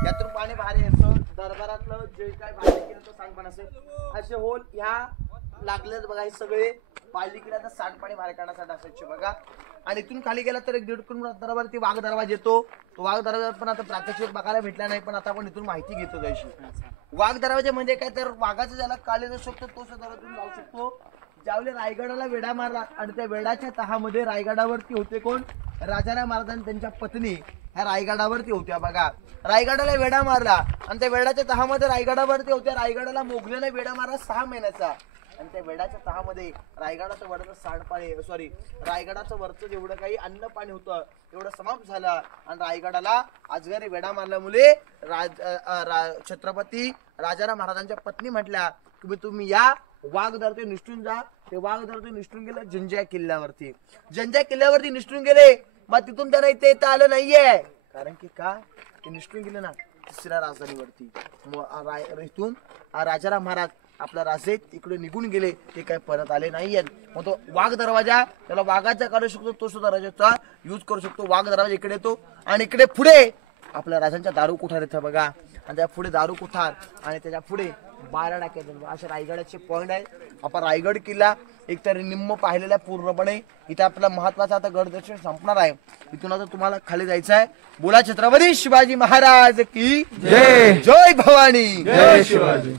यातून पाणी बाहेर यायचं, दरबारातलं जे काय बाहेर केलं तर सांडपाणी असेल असे होल ह्या लागलेच बघा. हे सगळे पाळली केल्या तर सांडपाणी बाहेर काढण्यासाठी असायचे बघा. आणि इथून खाली गेला तर 1.5 किलोमीटर दरबारावरती वाघ दरवाजा येतो. तो वाघ दरवाजा पण आता प्रात्यक्षिक बघायला भेटला नाही, पण आता आपण इथून माहिती घेतो त्याची. वाघ दरवाजा म्हणजे काय तर वाघाचा ज्याला काले जाऊ शकतो तो दरवाजातून जाऊ शकतो. ज्यावेळी रायगडाला वेढा मारला आणि त्या वेढाच्या तहामध्ये रायगडावरती होते कोण, राजाराम महाराज त्यांच्या पत्नी ह्या रायगडावरती होत्या बघा. रायगडाला वेढा मारला आणि त्या वेढाच्या तहामध्ये रायगडावरती होत्या. रायगडाला मोगल्याने वेढा मारला 6 महिन्याचा, आणि त्या वेढाच्या तहामध्ये रायगडाचं वरचं सांडपाणी रायगडाचं वरचं जेवढं काही अन्न पाणी होतं तेवढं समाप्त झालं. आणि रायगडाला आजगारी वेढा मारल्यामुळे छत्रपती राजाराम महाराजांच्या पत्नी म्हटल्या की तुम्ही या वाघ धरते निष्ठून जा. ते वाघ धरते निष्ठून गेलं जंजिरा किल्ल्यावरती. जंजिरा किल्ल्यावरती निष्ठून गेले, मग तिथून त्यांना इथे येता आलं नाहीये. कारण की का, ते निष्ठून गेले ना तिसऱ्या राजधानीवरती. इथून राजाराम महाराज आपल्या राजेत इकडे निघून गेले, ते काय परत आले नाहीयेत. मग तो वाघ दरवाजा त्याला वाघाचा काढू शकतो, तो सुद्धा दरवाजाचा यूज करू शकतो. वाघ दरवाजा इकडे येतो आणि इकडे पुढे आपल्या राजांच्या दारू कोठार येतं बघा. आणि त्या पुढे दारू कुठार आणि त्याच्या पुढे 12 टाक्याचे असे रायगडाचे पॉइंट आहे. आपण रायगड किल्ला एकतरी निम्म पाहिलेला आहे पूर्णपणे. इथे आपला महत्वाचा आता गड दर्शन संपणार आहे. इथून आता तुम्हाला खाली जायचं आहे. बोला छत्रपती शिवाजी महाराज की जय. जय भवानी. जय शिवाजी.